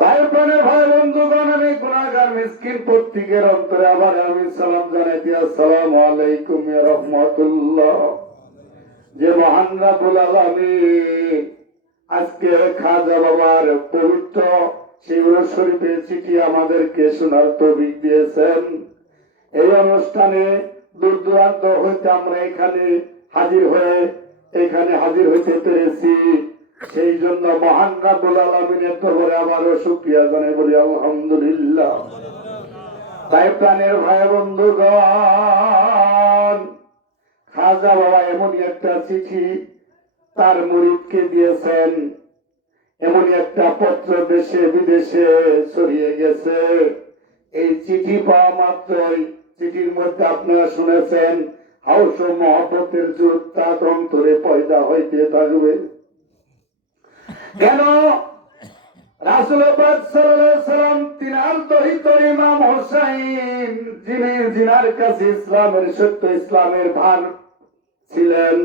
ভাই বন্ধুগণ, আমি গুনাহগার মিসকিন প্রত্যেকের অন্তরে আবার আমি সালাম জানাইতে আসসালামু আলাইকুম ওয়া রাহমাতুল্লাহ। যে মহান রব্বুল আলামিন আজকে খাজা বাবার পবিত্র শিবর শরীফের চিঠি আমাদেরকে শোনার তৌফিক দিয়েছেন। এই অনুষ্ঠানে দূর দূরান্ত হইতে আমরা এখানে হাজির হইতে পেরেছি, সেই জন্য মহান রব্বুল আলামিনের দরবারে আবারও শুকরিয়া জানাই, বলি আলহামদুলিল্লাহ। তাই প্রাণের ভাই বন্ধুগণ, খাজা বাবা এমনই একটা চিঠি তার মুরিদকে দিয়েছেন, এমনই একটা পত্র দেশে বিদেশে ছড়িয়ে গেছে। এই চিঠি পাওয়া মাত্রই চিঠির মধ্যে আপনারা শুনেছেন হাউস ও মহব্বতের যুদ্ধ তার অন্তরে পয়দা হইতে থাকবে। কেন? রাসূল পাক সাল্লাল্লাহু আলাইহি সাল্লাম তিনার দহিতর ইমাম হোসেন, যিনার কাছে ইসলামের সত্য ইসলামের ভার ছিলেন,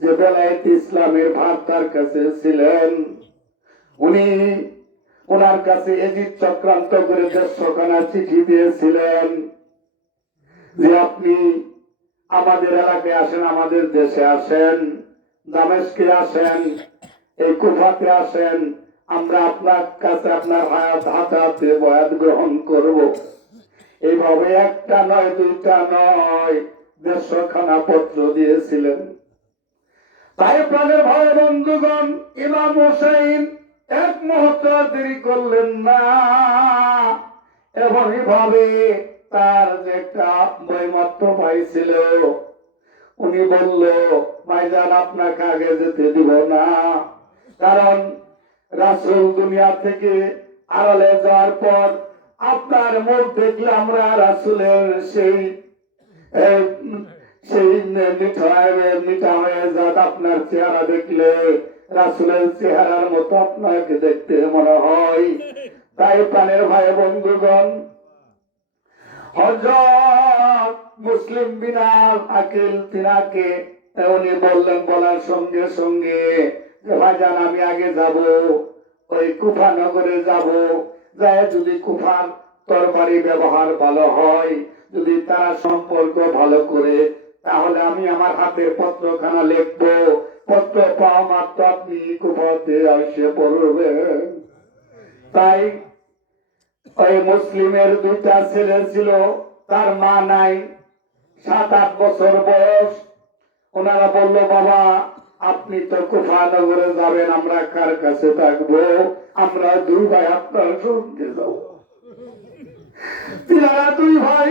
যে বেলায়েত ইসলামের ভার তার কাছে ছিলেন, উনি ওনার কাছে এজিদ চক্রান্ত করে 150খানা চিঠি দিয়েছিলেন যে আপনি আমাদের এলাকায় আসেন, আমাদের দেশে আসেন, দামেস্কে আসেন, এই কুফাতে আসেন, আমরা আপনার কাছে আপনার হাতে বয়াত গ্রহণ করব। এইভাবে একটা নয় দুইটা নয় 150খানা পত্র দিয়েছিলেন। তাই প্রাণের ভাই বন্ধুগণ, ইমাম হোসেন এক মুহূর্ত দেরি করলেন না, এমনই ভাবে তার যে একটা বৈমাত্র ভাই ছিল, উনি বলল ভাইজান আপনাকে আগে যেতে দিব না, কারণ রাসূল দুনিয়া থেকে আড়ালে যাওয়ার পর আপনার মুখ দেখলে আমরা রাসূলের সেই মিঠা হয়ে যাক, আপনার চেহারা দেখলে রাসূলের চেহারার মতো আপনাকে দেখতে মনে হয়। তাই প্রাণের ভাই বন্ধুগণ, হযরত মুসলিম বিনা আকিল তিনাকে উনি বললেন, বলার সঙ্গে সঙ্গে যে ভাইজান আমি আগে যাব, ওই কুফা নগরে যাব, যায় যদি কুফার তরবারি ব্যবহার ভালো হয়, যদি তারা সম্পর্ক ভালো করে, তাহলে আমি আমার হাতের পত্রখানা লিখবো, পত্র পাওয়া মাত্র আপনি কুফাতে এসে পড়বেন। তাই ওই মুসলিমের দুইটা ছেলে ছিল, তার মা নাই, 7-8 বছর বয়স। ওনারা বলল বাবা আপনি তো কুফা নগরে যাবেন, আমরা কার কাছে থাকবো, আমরা 2 ভাই আপনার সঙ্গে যাব। তিনারা 2 ভাই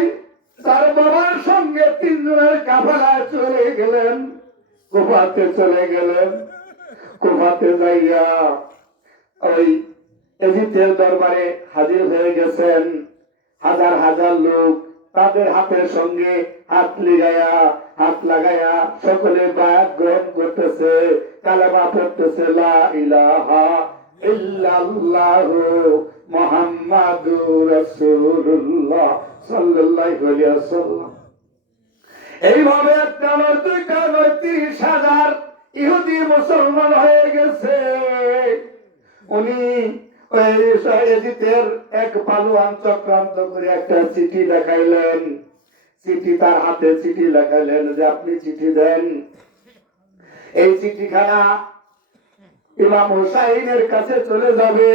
তার বাবার সঙ্গে 3 জনের কাফেলায় চলে গেলেন, কুফাতে চলে গেলেন। কুফাতে যাইয়া ওই এজিদের দরবারে হাজির হয়ে গেছেন। হাজার হাজার লোক তাদের হাতের সঙ্গে হাত লাগায়া সকলে বায়াত গ্রহণ করতেছে, কালেমা পড়তেছে, লা ইলাহা ইল্লাল্লাহু মুহাম্মাদুর রাসূলুল্লাহ সাল্লাল্লাহু আলাইহি ওয়াসাল্লাম। এইভাবে একটা নয়, দুইটা নয়, 30,000 ইহুদি মুসলমান হয়ে গেছে। উনি এজিতের এক পালোয়ান চক্রান্ত করে একটা চিঠি দেখাইলেন, তার হাতে চিঠি লেখাইলেন যে আপনি চিঠি দেন। এই চিঠিখানা ইমাম হুসাইনের কাছে চলে যাবে।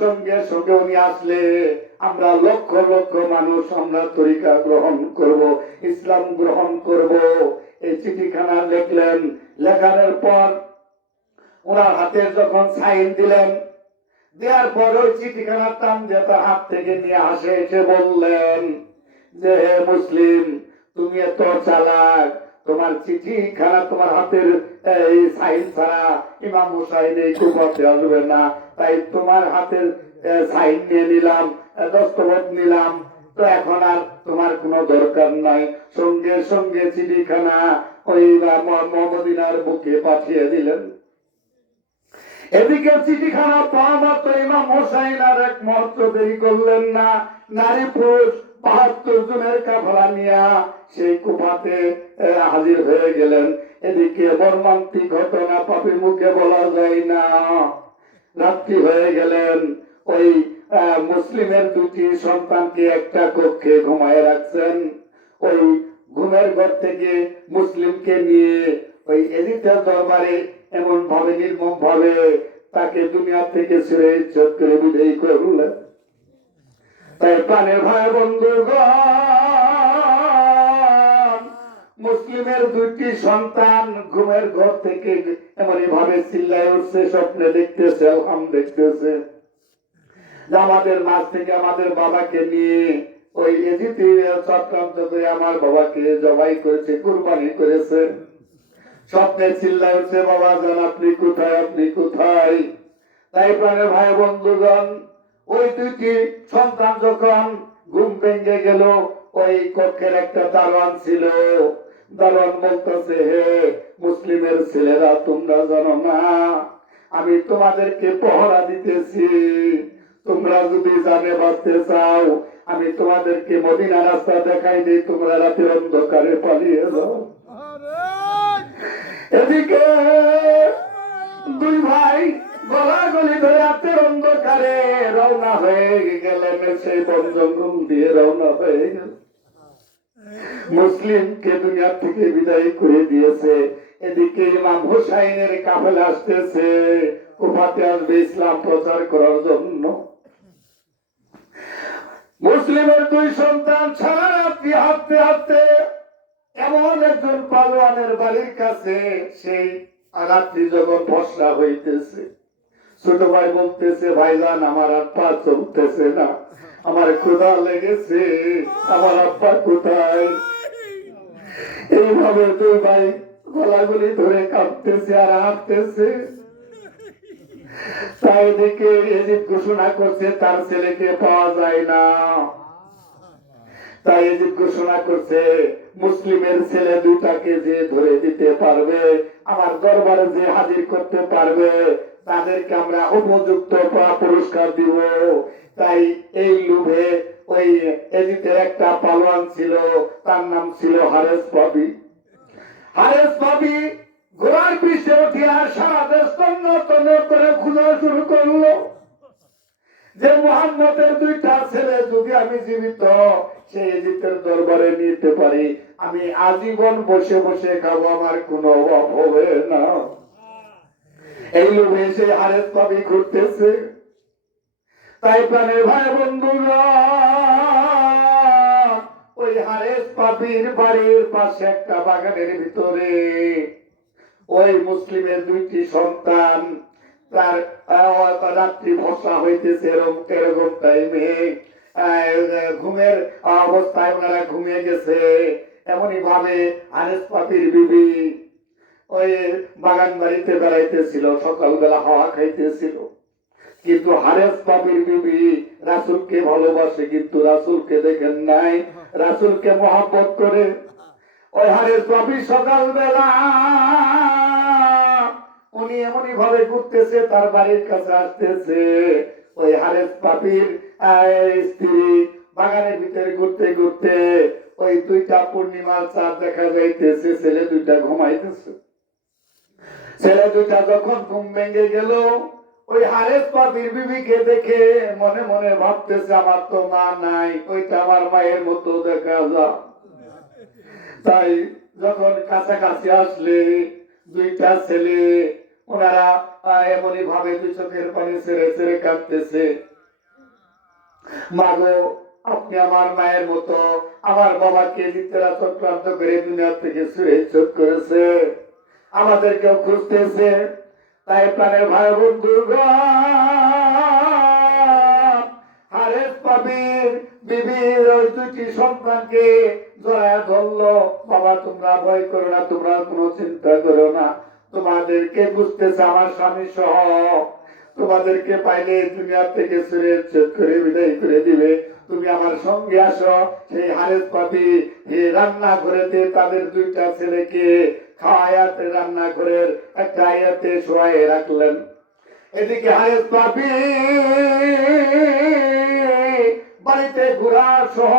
সঙ্গে সঙ্গে উনি আসলে আমরা লক্ষ লক্ষ মানুষ আমরা তরিকা গ্রহণ করব, ইসলাম গ্রহণ করব। এই চিঠিখানা লিখলেন, লেখানোর পর ওনার হাতে যখন সাইন দিলেন, দেওয়ার পর ওই চিঠিখানা টান দিয়ে তার হাত থেকে নিয়ে আসে, এসে বললেন যে হে মুসলিম, তুমি এত চালাক, তোমার চিঠিখানা তোমার হাতের এই সাইন ছাড়া ইমাম হুসাইন এই কুফাতে আসবে না, তাই তোমার হাতের সাইন নিয়ে নিলাম, দস্তখত নিলাম, তো এখন আর তোমার কোনো দরকার নাই। সঙ্গে সঙ্গে চিঠিখানা ওই মদিনার বুকে পাঠিয়ে দিলেন। এদিকে চিঠিখানা পাওয়া মাত্র ইমাম হুসাইন আর এক মুহূর্ত দেরি করলেন না, নারী পুরুষ ৭২ জনের কাফেলা নিয়ে সেই কুফাতে হাজির হয়ে গেলেন। এদিকে মর্মান্তিক ঘটনা পাপীর মুখে বলা যায় না। রাত্রি হয়ে গেলেন, ওই মুসলিমের 2টি সন্তানকে একটা কক্ষে ঘুমায় রাখছেন। ওই ঘুমের ঘর থেকে মুসলিমকে নিয়ে ওই এজিদের দরবারে এমন ভাবে নির্মম ভাবে তাকে দুনিয়া থেকে ছেড়ে ইজ্জত করে বিদায় করলেন। তাই প্রাণের ভাই বন্ধুগণ, মুসলিমের 2টি সন্তান ঘুমের ঘর থেকে এমনই ভাবে চিল্লায় উঠছে, স্বপ্নে দেখতেছে, আলহাম দেখতেছে যে আমাদের মাঝ থেকে আমাদের বাবাকে নিয়ে ওই এজিতে চক্রান্ত করে আমার বাবাকে জবাই করেছে, কুরবানি করেছে। স্বপ্নে চিল্লায় উঠছে, বাবা জান আপনি কোথায়, আপনি কোথায়? তাই প্রাণের ভাই বন্ধুগণ, ওই 2টি সন্তান যখন ঘুম ভেঙে গেল, ওই কক্ষের একটা দারোয়ান ছিল, দারোয়ান বলতেছে, হে মুসলিমের ছেলেরা, তোমরা জানো না আমি তোমাদেরকে পহরা দিতেছি, তোমরা যদি জানে বাঁচতে চাও আমি তোমাদেরকে মদিনা রাস্তা দেখাই দিই, তোমরা রাতের অন্ধকারে পালিয়ে যাও। এদিকে 2 ভাই গলাগলি ধরে রাতের অন্ধকারে রওনা হয়ে গেলেন, সেই বন জঙ্গল দিয়ে রওনা হয়ে গেল। মুসলিমকে দুনিয়া থেকে বিদায় করে দিয়েছে। এদিকে ইমাম হুসাইনের কাফেলা আসতেছে, কুফাতে আসবে ইসলাম প্রচার করার জন্য। মুসলিমের 2 সন্তান সারা রাত্রি হাঁটতে হাঁটতে এমন একজন পালোয়ানের বাড়ির কাছে, সেই রাত্রি যখন ফসলা হইতেছে, ছোট ভাই বলতেছে, ভাইজান আমার আর পা চলতেছে না, আমার ক্ষুধা লেগেছে, আমার আব্বা কোথায়? এইভাবে 2 ভাই গলাগুলি ধরে কাঁদতেছে আর হাঁটতেছে। তাই দিকে এজিদ ঘোষণা করছে তার ছেলেকে পাওয়া যায় না। তাই এজিদ ঘোষণা করছে, মুসলিমের ছেলে 2টাকে যে ধরে দিতে পারবে, আমার দরবারে যে হাজির করতে পারবে, তাদেরকে আমরা উপযুক্ত পুরস্কার দিব। তাই এই লোভে ওই এজিদের একটা পালোয়ান ছিল, তার নাম ছিল হারেস পাবি। হারেস পাবি ঘোড়ার পিঠে উঠিয়া সারা দেশ তন্ন তন্ন করে খোঁজা শুরু করলো যে মুহাম্মদের 2টা ছেলে যদি আমি জীবিত সেই এজিদের দরবারে নিতে পারি, আমি আজীবন বসে বসে খাবো, আমার কোনো অভাব হবে না। এই লোভে সেই হারেস পাবি ঘুরতেছে। তাই প্রাণের ভাই বন্ধুরা, ওই হারেস পাবির বাড়ির পাশে একটা বাগানের ভিতরে ওই মুসলিমের 2টি সন্তান, তার রাত্রি ফসলা হইতেছে, এরকম টাইমে ঘুমের অবস্থায় ওনারা ঘুমিয়ে গেছে। এমনই ভাবে হারেস পাবির বিবি ওই বাগান বাড়িতে বেড়াইতেছিল, সকালবেলা হাওয়া খাইতেছিল। কিন্তু হারেস পাবির বিবি রাসূলকে ভালোবাসে, কিন্তু রাসূলকে দেখেন নাই। রাসূলকে মহব্বত করে ওই হারেস পাপি সকালবেলা উনি এমনই ভাবে ঘুরতেছে, তার বাড়ির কাছে আসতেছে। ওই হারেস পাপির স্ত্রী বাগানের ভিতরে ঘুরতে ঘুরতে ওই দুইটা পূর্ণিমার চাঁদ দেখা যাইতেছে, ছেলে দুইটা ঘুমাইতেছে। ছেলে দুইটা যখন ঘুম ভেঙে গেল, ওই হারেস পাপির বিবিকে দেখে মনে মনে ভাবতেছে আমার তো মা নাই, ওইটা আমার মায়ের মতো দেখা যায়। তাই যখন কাছাকাছি আসলে দুইটা ছেলে ওনারা এমনই ভাবে দুই চোখের পানি ছেড়ে ছেড়ে কাঁদতেছে, মা গো আপনি আমার মায়ের মতো, আমার বাবাকে নিত্যরা চক্রান্ত করে দুনিয়া থেকে সুরেচ্ছুত করেছে, আমাদেরকেও খুঁজতেছে। তাই প্রাণের ভাই বন্ধু হারেস পাপির বিবির ওই দুইটি সন্তানকে জড়ায় ধরলো, বাবা তোমরা ভয় করো না, তোমরা কোনো চিন্তা করো না, তোমাদেরকে বুঝতেছে আমার স্বামী সহ, তোমাদেরকে পাইলে দুনিয়া থেকে সুরেচ্ছুত করে বিদায় করে দিবে, তুমি আমার সঙ্গে আসো। সেই হারেস পাপি রান্না ঘরেতে তাদের দুইটা ছেলেকে খাওয়াতে রান্না ঘরের একটা আয়াতে শোয়াই রাখলেন। এদিকে হারেস পাপি বাড়িতে ঘোরা সহ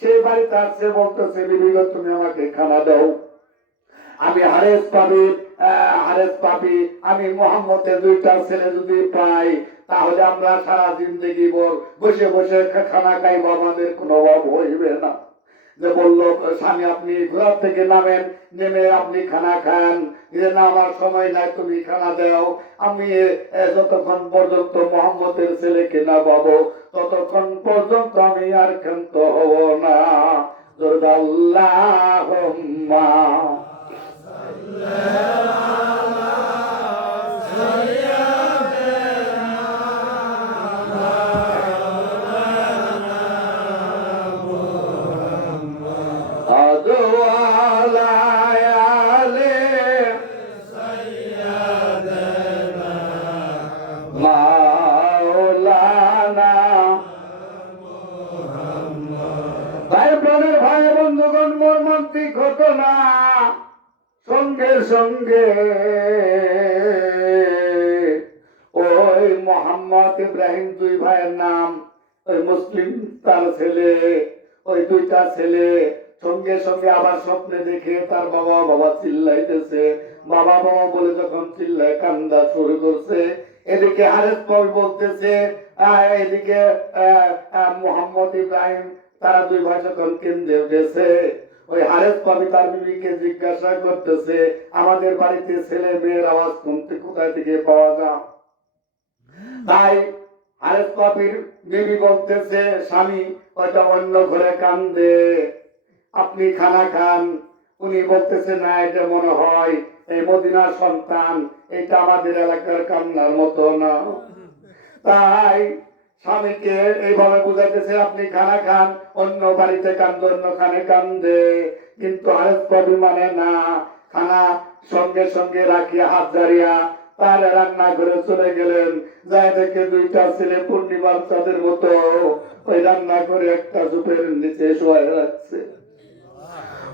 সেই বাড়িতে আসছে, বলতেছে বিবি গো তুমি আমাকে খানা দাও। আমি হারেস পাপি আমি মোহাম্মদের দুইটা ছেলে যদি পাই তাহলে আমরা সারা জিন্দগি বসে বসে খানা খাইব, আমাদের কোনো অভাব হইবে না। যে বললো স্বামী আপনি ঘোড়া থেকে নামেন, নেমে আপনি খানা খান। না আমার সময় নাই, তুমি খানা দাও। আমি যতক্ষণ পর্যন্ত মোহাম্মদের ছেলেকে না পাবো ততক্ষণ পর্যন্ত আমি আর ক্ষান্ত হব না। আল্লাহুম্মা ঘটনা সঙ্গে সঙ্গে ওই মোহাম্মদ ইব্রাহিম দুই ভাইয়ের নাম, ওই মুসলিম তার ছেলে, ওই দুইটা ছেলে সঙ্গে সঙ্গে আবার স্বপ্নে দেখে তার বাবা বাবা চিল্লাইতেছে। বাবা বাবা বলে যখন চিল্লায় কান্দা শুরু করছে, এদিকে হারেস পাপি বলতেছে, এদিকে মোহাম্মদ ইব্রাহিম তারা দুই ভাই যখন কেন্দ্রে উঠেছে, ওই হারেস পাপি তার বিবিকে জিজ্ঞাসা করতেছে আমাদের বাড়িতে ছেলে মেয়ের আওয়াজ শুনতে কোথায় থেকে পাওয়া যায়। তাই হারেস পাপির বিবি বলতেছে স্বামী ওইটা অন্য ঘরে কান্দে, আপনি খানা খান। উনি বলতেছে না এটা মনে হয় এই মদিনার সন্তান, এটা আমাদের এলাকার কান্নার মতো না। তাই স্বামীকে এইভাবে বুঝাইতেছে আপনি খানা খান, অন্য বাড়িতে কান্দে, অন্য খানে কান্দে। কিন্তু হারেস পাপি মানে না, খানা সঙ্গে সঙ্গে রাখিয়া হাত জারিয়া তার রান্না করে চলে গেলেন। যাই দেখে দুইটা ছেলে পূর্ণিমার চাঁদের মতো ওই রান্না করে একটা ঝোপের নিচে শোয়া রাখছে।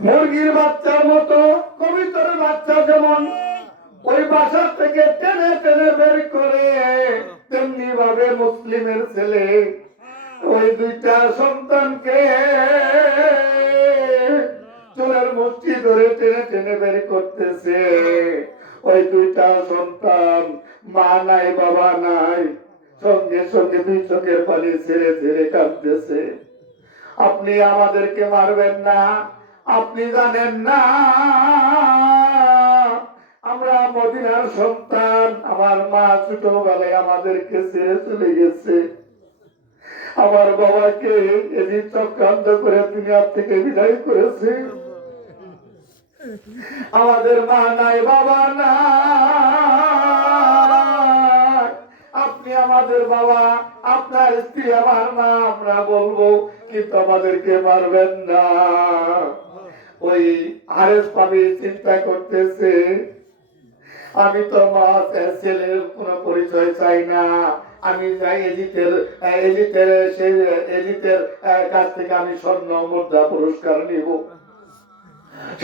মুরগির বাচ্চার মতো, কবিতরের বাচ্চা যেমন ওই বাসার থেকে টেনে টেনে বের করে, তেমনি ভাবে মুসলিমের ছেলে ওই দুইটা সন্তানকে চুলের মুষ্টি ধরে টেনে টেনে বের করতেছে। ওই দুইটা সন্তান মা নাই বাবা নাই, সঙ্গে সঙ্গে দুই চোখের পানি ছেড়ে ছেড়ে কাঁদতেছে। আপনি আমাদেরকে মারবেন না, আপনি জানেন না আমরা মদিনার সন্তান, আমার মা ছোটবেলায় আমাদেরকে ছেড়ে চলে গেছে, আমার বাবাকে এদিন চক্রান্ত করে দুনিয়া থেকে বিদায় করেছে। আমাদের মা নাই বাবা নাই, আপনি আমাদের বাবা, আপনার স্ত্রী আমার মা, আমরা বলবো কিন্তু আমাদেরকে মারবেন না। ওই হারেস পাপি চিন্তা করতেছে আমি তো মা ছেলের কোন পরিচয় চাই না, আমি যাই এজিতের কাছ থেকে আমি স্বর্ণ মুদ্রা পুরস্কার নিব।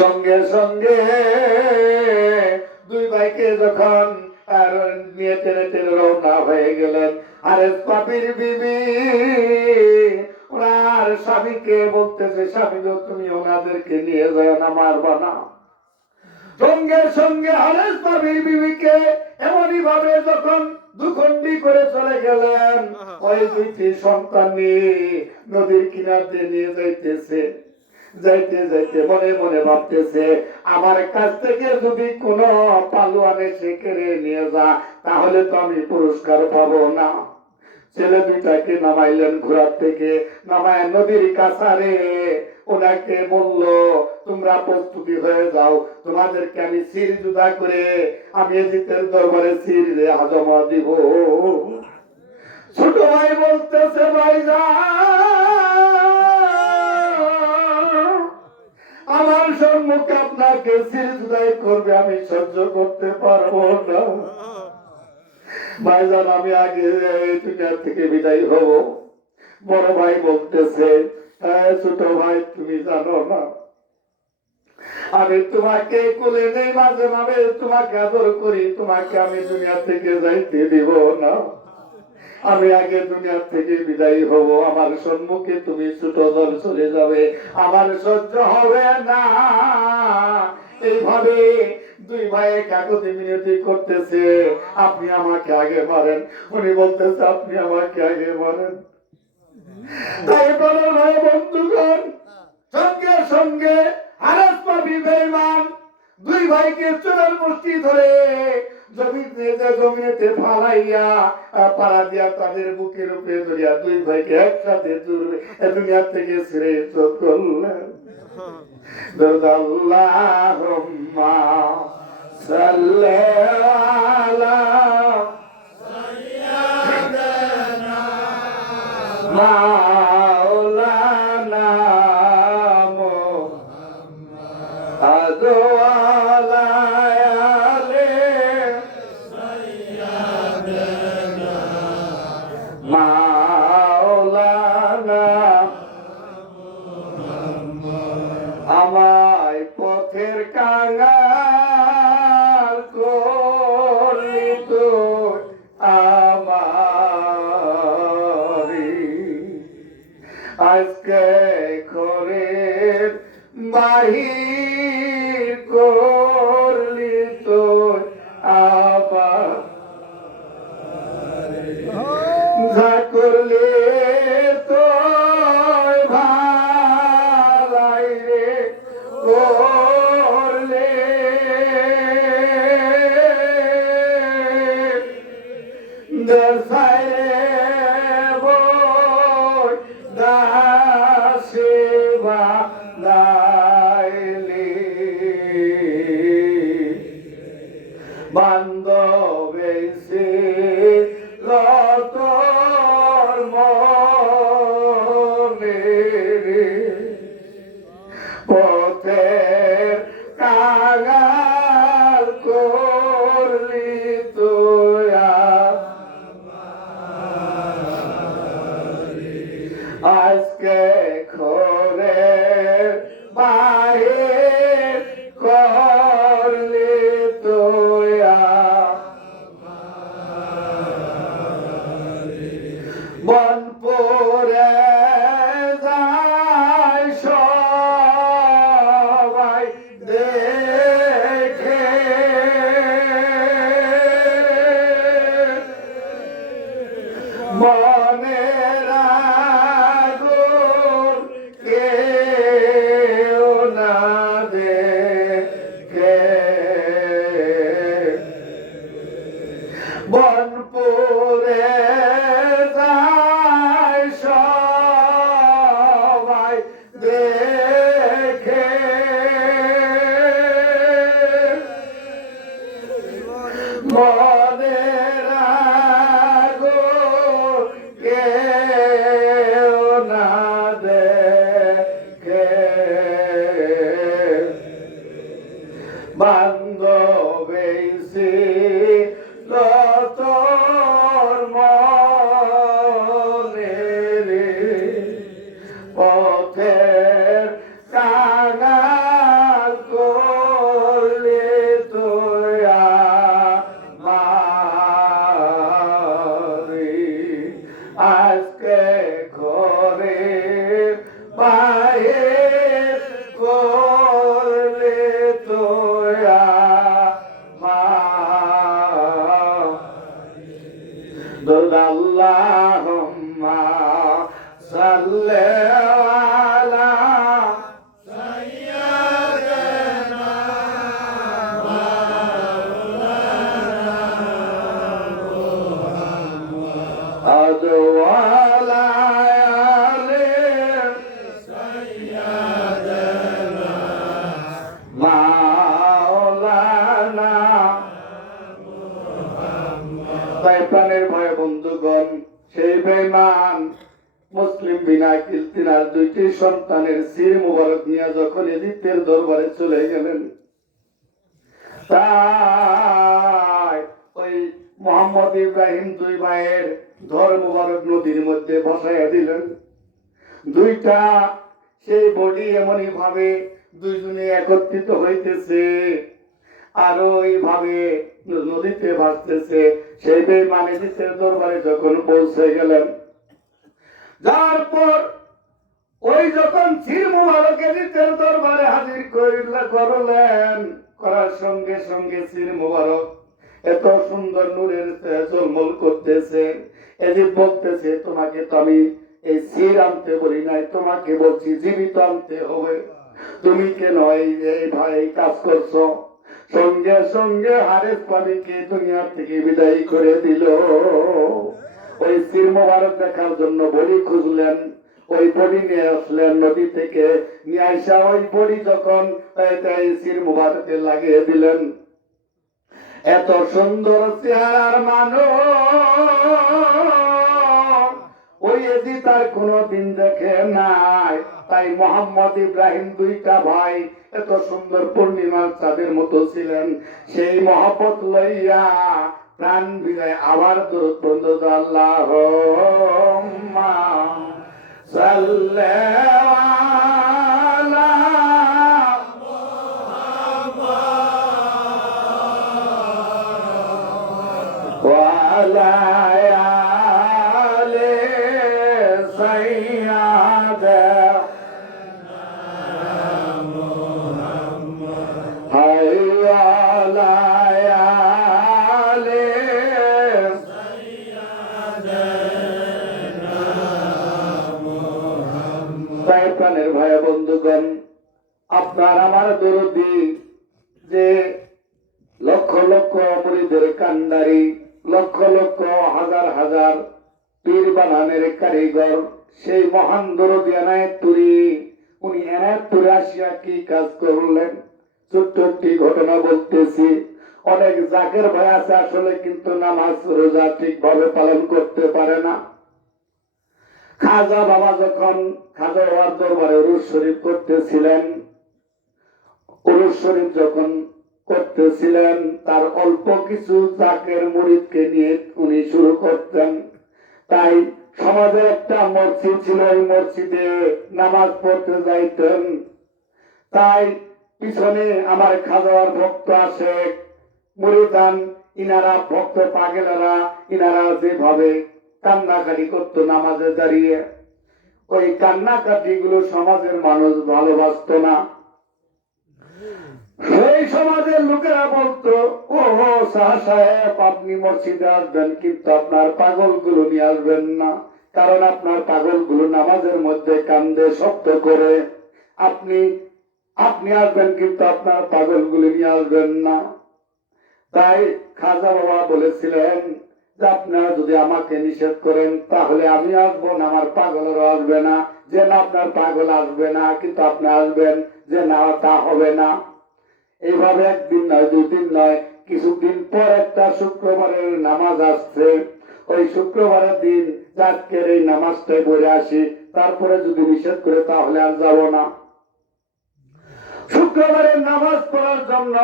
সঙ্গে সঙ্গে দুই ভাইকে যখন নিয়ে টেনে টেনে রওনা হয়ে গেলেন, আরে পাপির বিবি ওনার স্বামীকে বলতেছে, স্বামী গো তুমি ওনাদেরকে নিয়ে যায় না, মারবা না। সঙ্গে সঙ্গে হারেস পাপির বিবিকে এমনই ভাবে যখন দুখন্ডি করে চলে গেলেন, ওই দুইটি সন্তান নিয়ে নদীর কিনারে নিয়ে যাইতেছে। যাইতে যাইতে মনে মনে ভাবতেছে, আমার কাছ থেকে যদি কোনো পালোয়ান এসে কেড়ে নিয়ে যা তাহলে তো আমি পুরস্কার পাবো না। ছেলে দুইটাকে নামাইলেন ঘোড়ার থেকে, নামায় নদীর কাছারে ওনাকে বলল, তোমরা প্রস্তুতি হয়ে যাও, তোমাদেরকে আমি শির জুদা করে আমি এজিতের দরবারে শির হাজমা দিব। ছোট ভাই বলতেছে, ভাইজান আমার সম্মুখে আপনাকে শির জুদাই করবে, আমি সহ্য করতে পারবো না। ভাইজান আমি আগে এই দুনিয়া থেকে বিদায় হব। বড় ভাই বলতেছে, ছোট ভাই তুমি জানো না আমি তোমাকে কোলে নেই, মাঝে মাঝে তোমাকে আদর করি, তোমাকে আমি দুনিয়া থেকে যাইতে দিব না। আমি আগে দুনিয়া থেকে বিদায় হব, আমার সম্মুখে তুমি ছোট দল চলে যাবে, আমার সহ্য হবে না। এইভাবে দুই ভাই কাগজে মিনতি করতেছে, আপনি আমাকে আগে মারেন। উনি বলতেছে, আপনি আমাকে আগে মারেন। তাই বলো নয় বন্ধুগণ, সঙ্গে সঙ্গে হারেস পাপী বেঈমান দুই ভাইকে চোরের মুষ্টি ধরে জমিনেতে ফালাইয়া পাড়া দিয়া তাদের বুকের উপরে ধরিয়া দুই ভাইকে একসাথে দুনিয়া থেকে ছেড়ে চোখ করলেন। আল্লাহুম্মা সাল্লি আলা সাইয়্যিদিনা মাওলানা মুহাম্মদ ওয়া আলা আলি সাইয়্যিদিনা মাওলানা আমায় পথের কাঙাল করলি তুই আমারি, আজকে ঘরের বাহির করলি তুই আমারি, যা করলি তুই ভালাই রে করলে, দেশায় বই দাসে বানাইলি, বান্ধবে সে লতর মনে রে, পথের কাঙাল করলি তুই আজকে ঘরের বাহির করলি তুই বনপুরে যায় সবাই দেখে, মনের আগুন কেউ না দেখে, বনপুরে যায় সবাই দেখে, মনের আগুন কেউ না দেখে, বান্ধবে সে লতর তিন আকিল তিনার দুইটি সন্তানের সির মুবারক নিয়ে যখন ইজিপ্টের দরবারে চলে গেলেন, তাই ওই মোহাম্মদ ইব্রাহিম দুই ভাইয়ের ধর মুবারক নদীর মধ্যে বসাইয়া দিলেন। দুইটা সেই বডি এমনই ভাবে দুইজনে একত্রিত হইতেছে আর ওইভাবে নদীতে ভাসতেছে। সেই বেঈমান ইজিপ্টের দরবারে যখন পৌঁছে গেলেন, যার পর ওই যখন সির মুবারক ইজিপ্টের দরবারে হাজির করলেন, করার সঙ্গে সঙ্গে সির মুবারক এত সুন্দর নূরের ঝলমল করতেছে। ইজিপ্ট বলতেছে, তোমাকে তো আমি এই সির আনতে বলি নাই, তোমাকে বলছি জীবিত আনতে হবে, তুমি কেন এই ভাই কাজ করছো? সঙ্গে সঙ্গে হারেস পানিকে দুনিয়া থেকে বিদায় করে দিল। ওই সির মুবারক দেখার জন্য বড়ি খুঁজলেন, ওই বড়ি নিয়ে আসলেন নদী থেকে, নিয়ে আসা ওই বড়ি যখন সির মুবারকে লাগিয়ে দিলেন। এত সুন্দর চেহারার মানুষ ওই এজি তার কোনদিন দেখে নাই। তাই মোহাম্মদ ইব্রাহিম দুইটা ভাই এত সুন্দর পূর্ণিমার চাঁদের মতো ছিলেন। সেই মহব্বত লইয়া প্রাণ বিজয় আবার দরুদ বন্ধু আল্লাহুম্মা সাল্লি আলা ওয়া আলা আলি সাইয়্যিদিনা মুহাম্মদ হাইয়া আলা আলি সাইয়্যিদিনা মুহাম্মদ। তাই প্রাণের ভাই বন্ধুগণ, আপনার আমার দরদি যে লক্ষ লক্ষ মুরিদের কান্ডারি, লক্ষ লক্ষ হাজার হাজার পীর বানানের কারিগর, সেই মহান দরদি এনায়েতপুরী, উনি এনায়েতপুরে আসিয়া কি কাজ করলেন? ছোট্ট একটি ঘটনা বলতেছি। অনেক জাকের ভাই আছে আসলে কিন্তু নামাজ রোজা ঠিকভাবে পালন করতে পারে না। খাজা বাবা যখন খাজা বাবার দরবারে উরুস শরীফ করতেছিলেন, উরুস শরীফ যখন করতেছিলেন, তার অল্প কিছু জাকের মুরিদকে নিয়ে উনি শুরু করতেন। তাই সমাজে একটা মসজিদ ছিল, ওই মসজিদে নামাজ পড়তে যাইতেন। তাই পিছনে আমার খাজার ভক্ত আসে, মুরিদান, ইনারা ভক্ত পাগেলারা, ইনারা যেভাবে কান্নাকাটি করতো নামাজে দাঁড়িয়ে, ওই কান্নাকাটি গুলো সমাজের মানুষ ভালোবাসতো না। সেই সমাজের লোকেরা বলতো, ও শাহ সাহেব, আপনি মসজিদে আসবেন কিন্তু আপনার পাগল গুলো নিয়ে আসবেন না, কারণ আপনার পাগল গুলো নামাজের মধ্যে কান্দে শব্দ করে। আপনি আসবেন কিন্তু আপনার পাগল গুলো নিয়ে আসবেন না। তাই খাজা বাবা বলেছিলেন যে আপনারা যদি আমাকে নিষেধ করেন তাহলে আমি আসবো না, আমার পাগলেরও আসবে না। যে না, আপনার পাগল আসবে না কিন্তু আপনি আসবেন, যে না, তা হবে না। এইভাবে একদিন নয়, দুদিন নয়, কিছুদিন পর একটা শুক্রবারের নামাজ আসছে। ওই শুক্রবারের দিন আজকের এই নামাজটাই পড়ে আসি, তারপরে যদি নিষেধ করে তাহলে আর যাব না। শুক্রবারের নামাজ পড়ার জন্য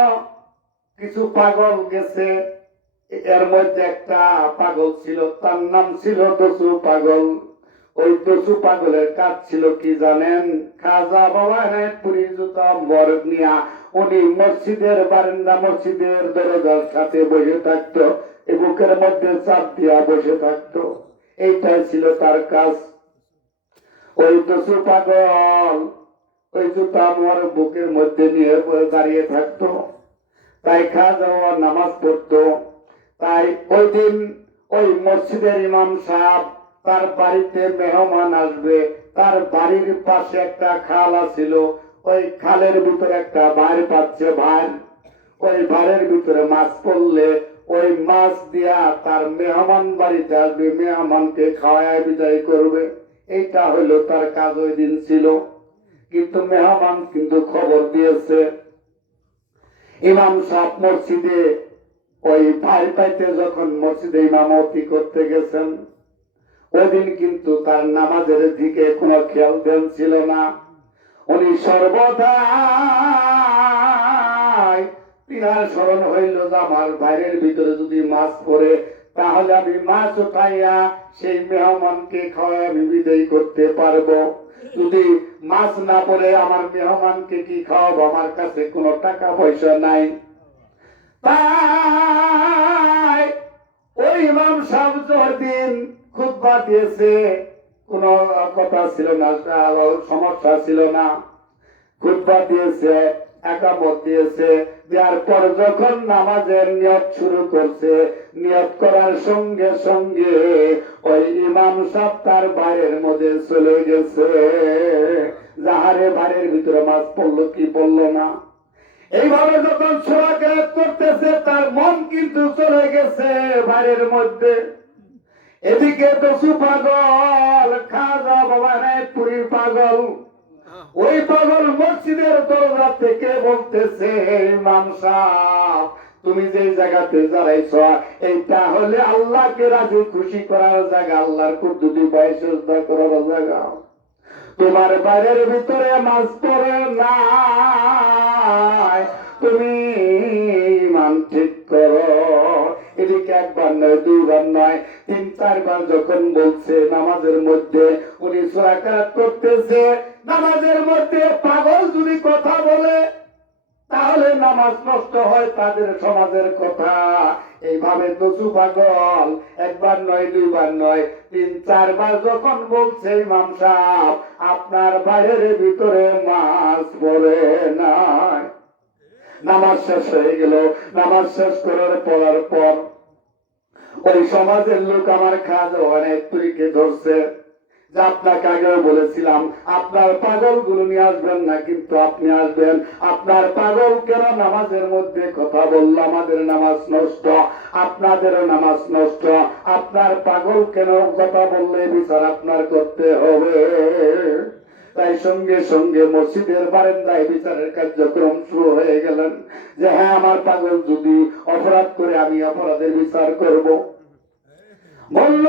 কিছু পাগল গেছে। এর মধ্যে একটা পাগল ছিল, তার নাম ছিল দস্যু পাগল। ওই দস্যু পাগলের কাজ ছিল কি জানেন? খাজা বাবা এনায়েতপুরী জুতা বরক নিয়া উনি মসজিদের বারান্দা, মসজিদের দরজার সাথে বসে থাকতো, এই বুকের মধ্যে চাপ দিয়া বসে থাকতো। এইটাই ছিল তার কাজ। ওই দস্যু পাগল ওই জুতা আমার বুকের মধ্যে নিয়ে দাঁড়িয়ে থাকতো। তাই খাজা বাবা নামাজ পড়তো। তাই ওই দিন ওই মসজিদের ইমাম সাহেব, তার বাড়িতে মেহমান আসবে, তার বাড়ির পাশে একটা খাল ছিল, ওই খালের ভিতরে একটা ভার পাচ্ছে, ভার, ওই ভারের ভিতরে মাছ পড়লে ওই মাছ দিয়া তার মেহমান বাড়িতে আসবে, মেহমানকে খাওয়ায় বিদায় করবে। এইটা হইলো তার কাজ ওই দিন ছিল। কিন্তু মেহমান কিন্তু খবর দিয়েছে ইমাম সাহেব মসজিদে ওই ভাই পাইতে যখন মসজিদে ইমামতি করতে গেছেন, ওদিন কিন্তু তার নামাজের দিকে কোনো খেয়াল দেন ছিল না। উনি সর্বদাই তিনার স্মরণ হইল যে আমার বাইরের ভিতরে যদি মাছ পড়ে তাহলে আমি মাছ উঠাইয়া সেই মেহমানকে খাওয়াই আমি বিদায় করতে পারবো। যদি মাছ না পড়ে আমার মেহমানকে কি খাওয়াবো, আমার কাছে কোনো টাকা পয়সা নাই। তাই ওই ইমাম সাহেব দিন খুতবা দিয়েছে, কোনো কথা ছিল না, সমস্যা ছিল না। খুতবা দিয়েছে, একামত দিয়েছে, দেওয়ার পর যখন নামাজের নিয়ত শুরু করছে, নিয়ত করার সঙ্গে সঙ্গে ওই ইমাম সাহেব তার বাইরের মধ্যে চলে গেছে। যাহারে বাড়ির ভিতরে মাছ পড়লো কি পড়লো না। এইভাবে যখন সূরা কেরাত করতেছে তার মন কিন্তু চলে গেছে বাইরের মধ্যে। এদিকে দস্যু পাগল, খাজা বাবা নাইতপুরী পাগল, ওই পাগল মসজিদের দরজা থেকে বলতেছে, ইমাম সাহেব তুমি যে জায়গাতে দাঁড়াইছ এইটা হলে আল্লাহকে রাজি খুশি করার জায়গা, আল্লাহর কুদরতি পায়ে সিজদা করার জায়গা। তোমার বাইরের ভিতরে মাছ পড়ে নাই, তুমি ইমান ঠিক করো। এদিকে একবার নয়, দুইবার নয়, তিন চারবার যখন বলছে নামাজের মধ্যে উনি সূরা কেরাত করতেছে। নামাজের মধ্যে পাগল যদি কথা বলে তাহলে নামাজ নষ্ট হয়, তাদের সমাজের কথা। এইভাবে দস্যু পাগল একবার নয়, দুইবার নয়, তিন চারবার যখন বলছে, ইমাম সাহেব আপনার বাইরের ভিতরে মাছ পড়ে নাই। নামাজ শেষ হয়ে গেল। নামাজ শেষ করার পর ওই সমাজের লোক আমার খাজা নাইতপুরীকে ধরছে যে আপনাকে আগেও বলেছিলাম আপনার পাগল গুলো নিয়ে আসবেন না, কিন্তু আপনি আসবেন। আপনার পাগল কেন নামাজের মধ্যে কথা বললো, আমাদের নামাজ নষ্ট, আপনাদেরও নামাজ নষ্ট। আপনার পাগল কেন কথা বললে বিচার আপনার করতে হবে। তাই সঙ্গে সঙ্গে মসজিদের বারান্দায় বিচারের কার্যক্রম শুরু হয়ে গেলেন যে হ্যাঁ আমার পাগল যদি অপরাধ করে আমি অপরাধের বিচার করব। বলল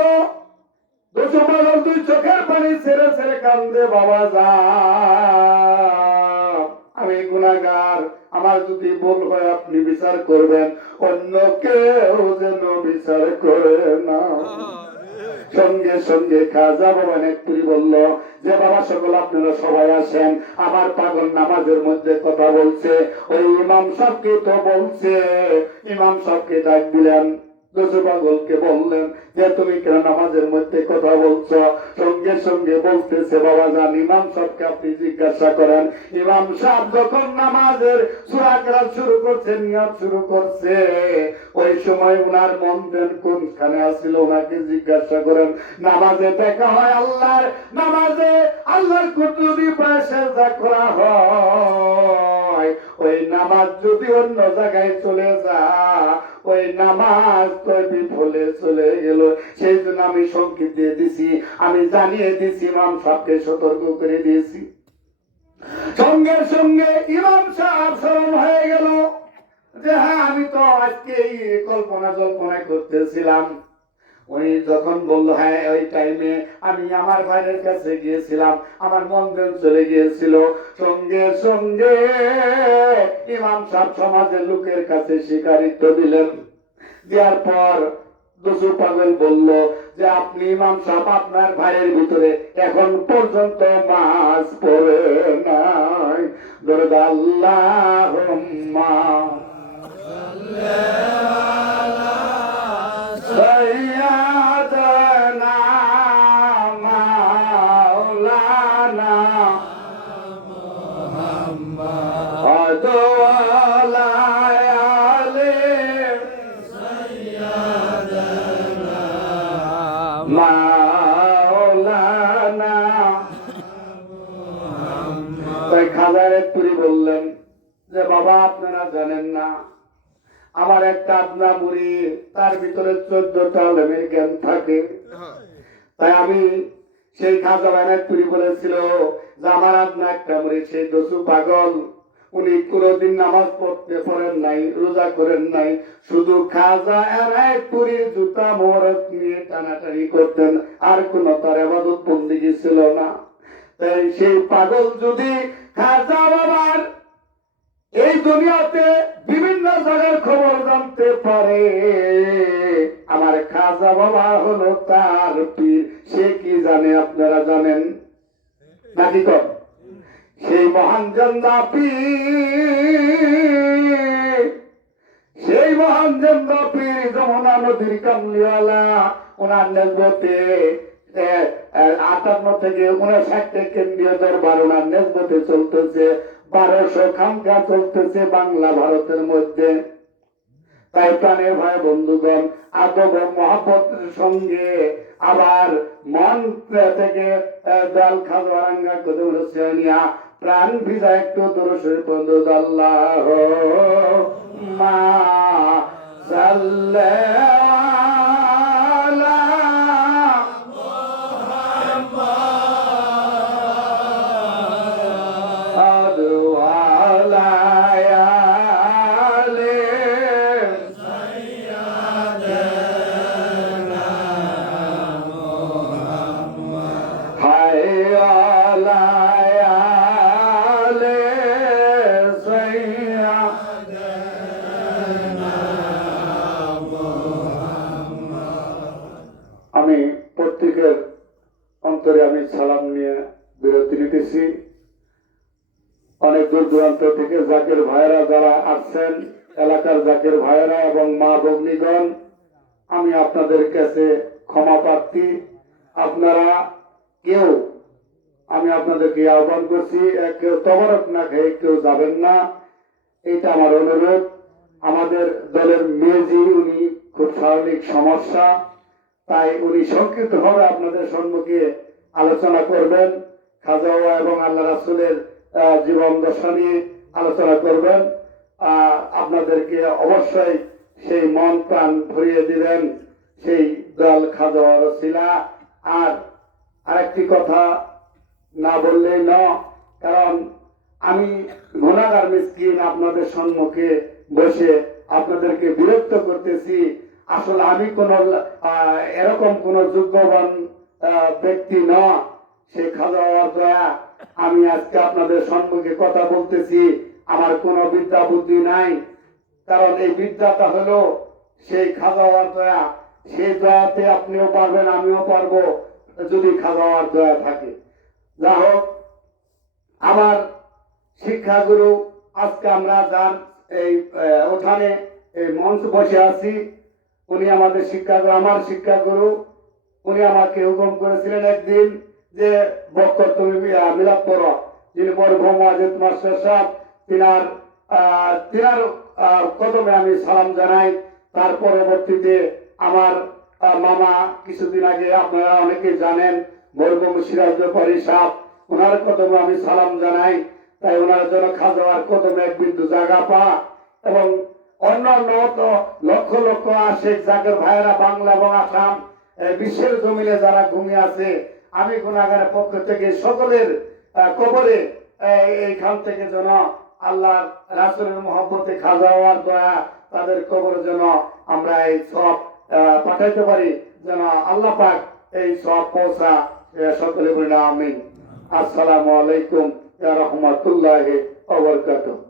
দস্যু পাগল দুই চোখের পানি ছেড়ে ছেড়ে কান্দে, বাবা যা আমি গুনাহগার, আমার যদি ভুল হয় আপনি বিচার করবেন, অন্য কেউ যেন বিচার করে না। সঙ্গে সঙ্গে খাজা বাবা নাইতপুরী বলল যে বাবা সকল আপনারা সবাই আসেন, আমার পাগল নামাজের মধ্যে কথা বলছে। ওই ইমাম সাহেবকে তো বলছে। ইমাম সাহেবকে ডাক দিলেন, দস্যু পাগলকে বললেন যে তুমি কেন নামাজের মধ্যে কথা বলছো। সঙ্গে সঙ্গে বলতেছে, বাবা যান ইমাম সাহেবকে আপনি জিজ্ঞাসা করেন। ইমাম সাহেব যখন নামাজের সূরা কেরাত শুরু করছে, নিয়ত শুরু করছে, ওই সময় উনার মন দেন কোনখানে আসছিল ওনাকে জিজ্ঞাসা করেন। নামাজে দেখা হয় আল্লাহর, নামাজে আল্লাহর কুদরতি পায়ে সিজদা করা হয়। ওই নামাজ যদি অন্য জায়গায় চলে যায়, ওই নামাজ তো বিফলে চলে গেল। সেই জন্য আমি সংকেত দিয়ে দিছি, আমি জানিয়ে দিছি, ইমাম সাহেবকে সতর্ক করে দিয়েছি। সঙ্গে সঙ্গে ইমাম সাহেব স্মরণ হয়ে গেল যে হ্যাঁ আমি তো আজকে কল্পনা করতেছিলাম। উনি যখন বললো হ্যাঁ ওই টাইমে আমি আমার ভাইয়ের কাছে গিয়েছিলাম, আমার মন চলে গিয়েছিল। সঙ্গে সঙ্গে ইমাম সাহেব সমাজের লোকের কাছে স্বীকারিত্ব দিলেন। দেওয়ার পর দস্যু পাগল বলল যে আপনি ইমাম সাহেব আপনার ভাইয়ের ভিতরে এখন পর্যন্ত মাছ পড়ে নাই। দরুদ আল্লাহুম্মা সাইয়্যিদানা মাওলানা মুহাম্মদ ওয়ালা আলি সাইয়্যিদানা মাওলানা মুহাম্মদ। খাজা নাইতপুরী বললেন যে বাবা আপনারা জানেন না আমার একটা আদনা মুড়ি, তার ভিতরে 14টা আলেমের জ্ঞান থাকে। তাই আমি সেই খাজা নাইতপুরী বলেছিল যে আমার আদনা একটা মুড়ি, সেই দস্যু পাগল উনি কোনোদিন নামাজ পড়তে পারেন নাই, রোজা করেন নাই, শুধু খাজা এনায়েতপুরীর জুতা মোবারক নিয়ে টানাটানি করতেন, আর কোন তার ইবাদত বন্দেগী ছিল না। তাই সেই পাগল যদি খাজা বাবার এই দুনিয়াতে বিভিন্ন জায়গার খবর জানতে পারে, আমার খাজা বাবা হলো তার পীর, সে কি জানে আপনারা জানেন নাকি? কর সেই মহান জান্দা পীর, সেই মহান জান্দা পীর যমুনা নদীর কামলিওয়ালা, ওনার নেজবতে 58 থেকে 59 কেন্দ্রীয় দরবার ওনার নেজবতে চলতেছে, 1200 খামখা চলতেছে বাংলা ভারতের মধ্যে। তাই প্রাণের ভাই বন্ধুগণ, আদব ও মহব্বতের সঙ্গে আবার মন থেকে দল খাজওয়ারাঙ্গা কদম রসিয়া প্রাণ ভিজা একটু দরুদের বন্ধু আল্লাহ মা আমি প্রত্যেকের অন্তরে আমি সালাম নিয়ে বিরতি নিতেছি। অনেক দূর দূরান্ত থেকে জাকের ভাইয়েরা যারা আসছেন, এলাকার জাকের ভাইয়েরা এবং মা ভগ্নীগণ, আমি আপনাদের কাছে ক্ষমা প্রার্থী। আপনারা কেউ, আমি আপনাদেরকে আহ্বান করছি, কেউ তবরক না খেয়ে কেউ যাবেন না, এটা আমার অনুরোধ। আমাদের দলের মেজি উনি খুব শারীরিক সমস্যা, তাই উনি সংক্ষিপ্ত ভাবে আপনাদের সম্মুখে আলোচনা করবেন, খাজা বাবা এবং আল্লাহ রাসূলের জীবন দশা নিয়ে আলোচনা করবেন। আপনাদেরকে অবশ্যই সেই মন প্রাণ ভরিয়ে দিবেন সেই দল খাজা বাবার ওসিলা। আর আরেকটি কথা না বললেই না, কারণ আমি গুনাহগার মিসকিন আপনাদের সম্মুখে বসে আপনাদেরকে বিরক্ত করতেছি। আসলে আমি কোন এরকম কোন যোগ্যবান ব্যক্তি না, সে খাজা বাবার দয়া আমি আজকে আপনাদের সম্মুখে কথা বলতেছি। আমার কোনো বিদ্যা বুদ্ধি নাই, কারণ এই বিদ্যাটা হলো সেই খাজা বাবার দয়া। সেই দয়াতে আপনিও পারবেন, আমিও পারবো, যদি খাজা বাবার দয়া থাকে। যা হোক, আমার শিক্ষাগুরু, আজকে আমরা যার এই ওখানে এই মঞ্চ বসে আছি, উনি আমাদের শিক্ষাগুরু, আমার শিক্ষাগুরু। উনি আমাকে হুকুম করেছিলেন একদিন যে বক্কর তুমি মিলাদ পড়ো, যিনি মরহুম ওয়াজেদ মাস্টার সাহেব, তিনার কদমে আমি সালাম জানাই। তার পরবর্তীতে আমার মামা কিছুদিন আগে, আপনারা অনেকে জানেন, মরহুম সিরাজ ব্যাপারী সাহেব, ওনার কদমে আমি সালাম জানাই। তাই ওনার জন্য খাজোয়ার কদমে এক বিন্দু জায়গা পা, এবং অন্যান্য লক্ষ লক্ষ আশেক জাকের ভাইয়েরা বাংলা এবং আসাম বিশ্বের জমিনে যারা ঘুমিয়ে আছে, আমি গুনাহগারের পক্ষ থেকে সকলের কবরে এইখান থেকে যেন আল্লাহ রাসূলের মহব্বতে খাজা হওয়ার দয়া, তাদের কবরে যেন আমরা এই সব পাঠাইতে পারি, যেন আল্লাহ পাক এই সব পৌঁছা। সকলে বলি আমিন। আসসালামু আলাইকুম ওয়া রাহমাতুল্লাহি ওয়া বারাকাতুহু।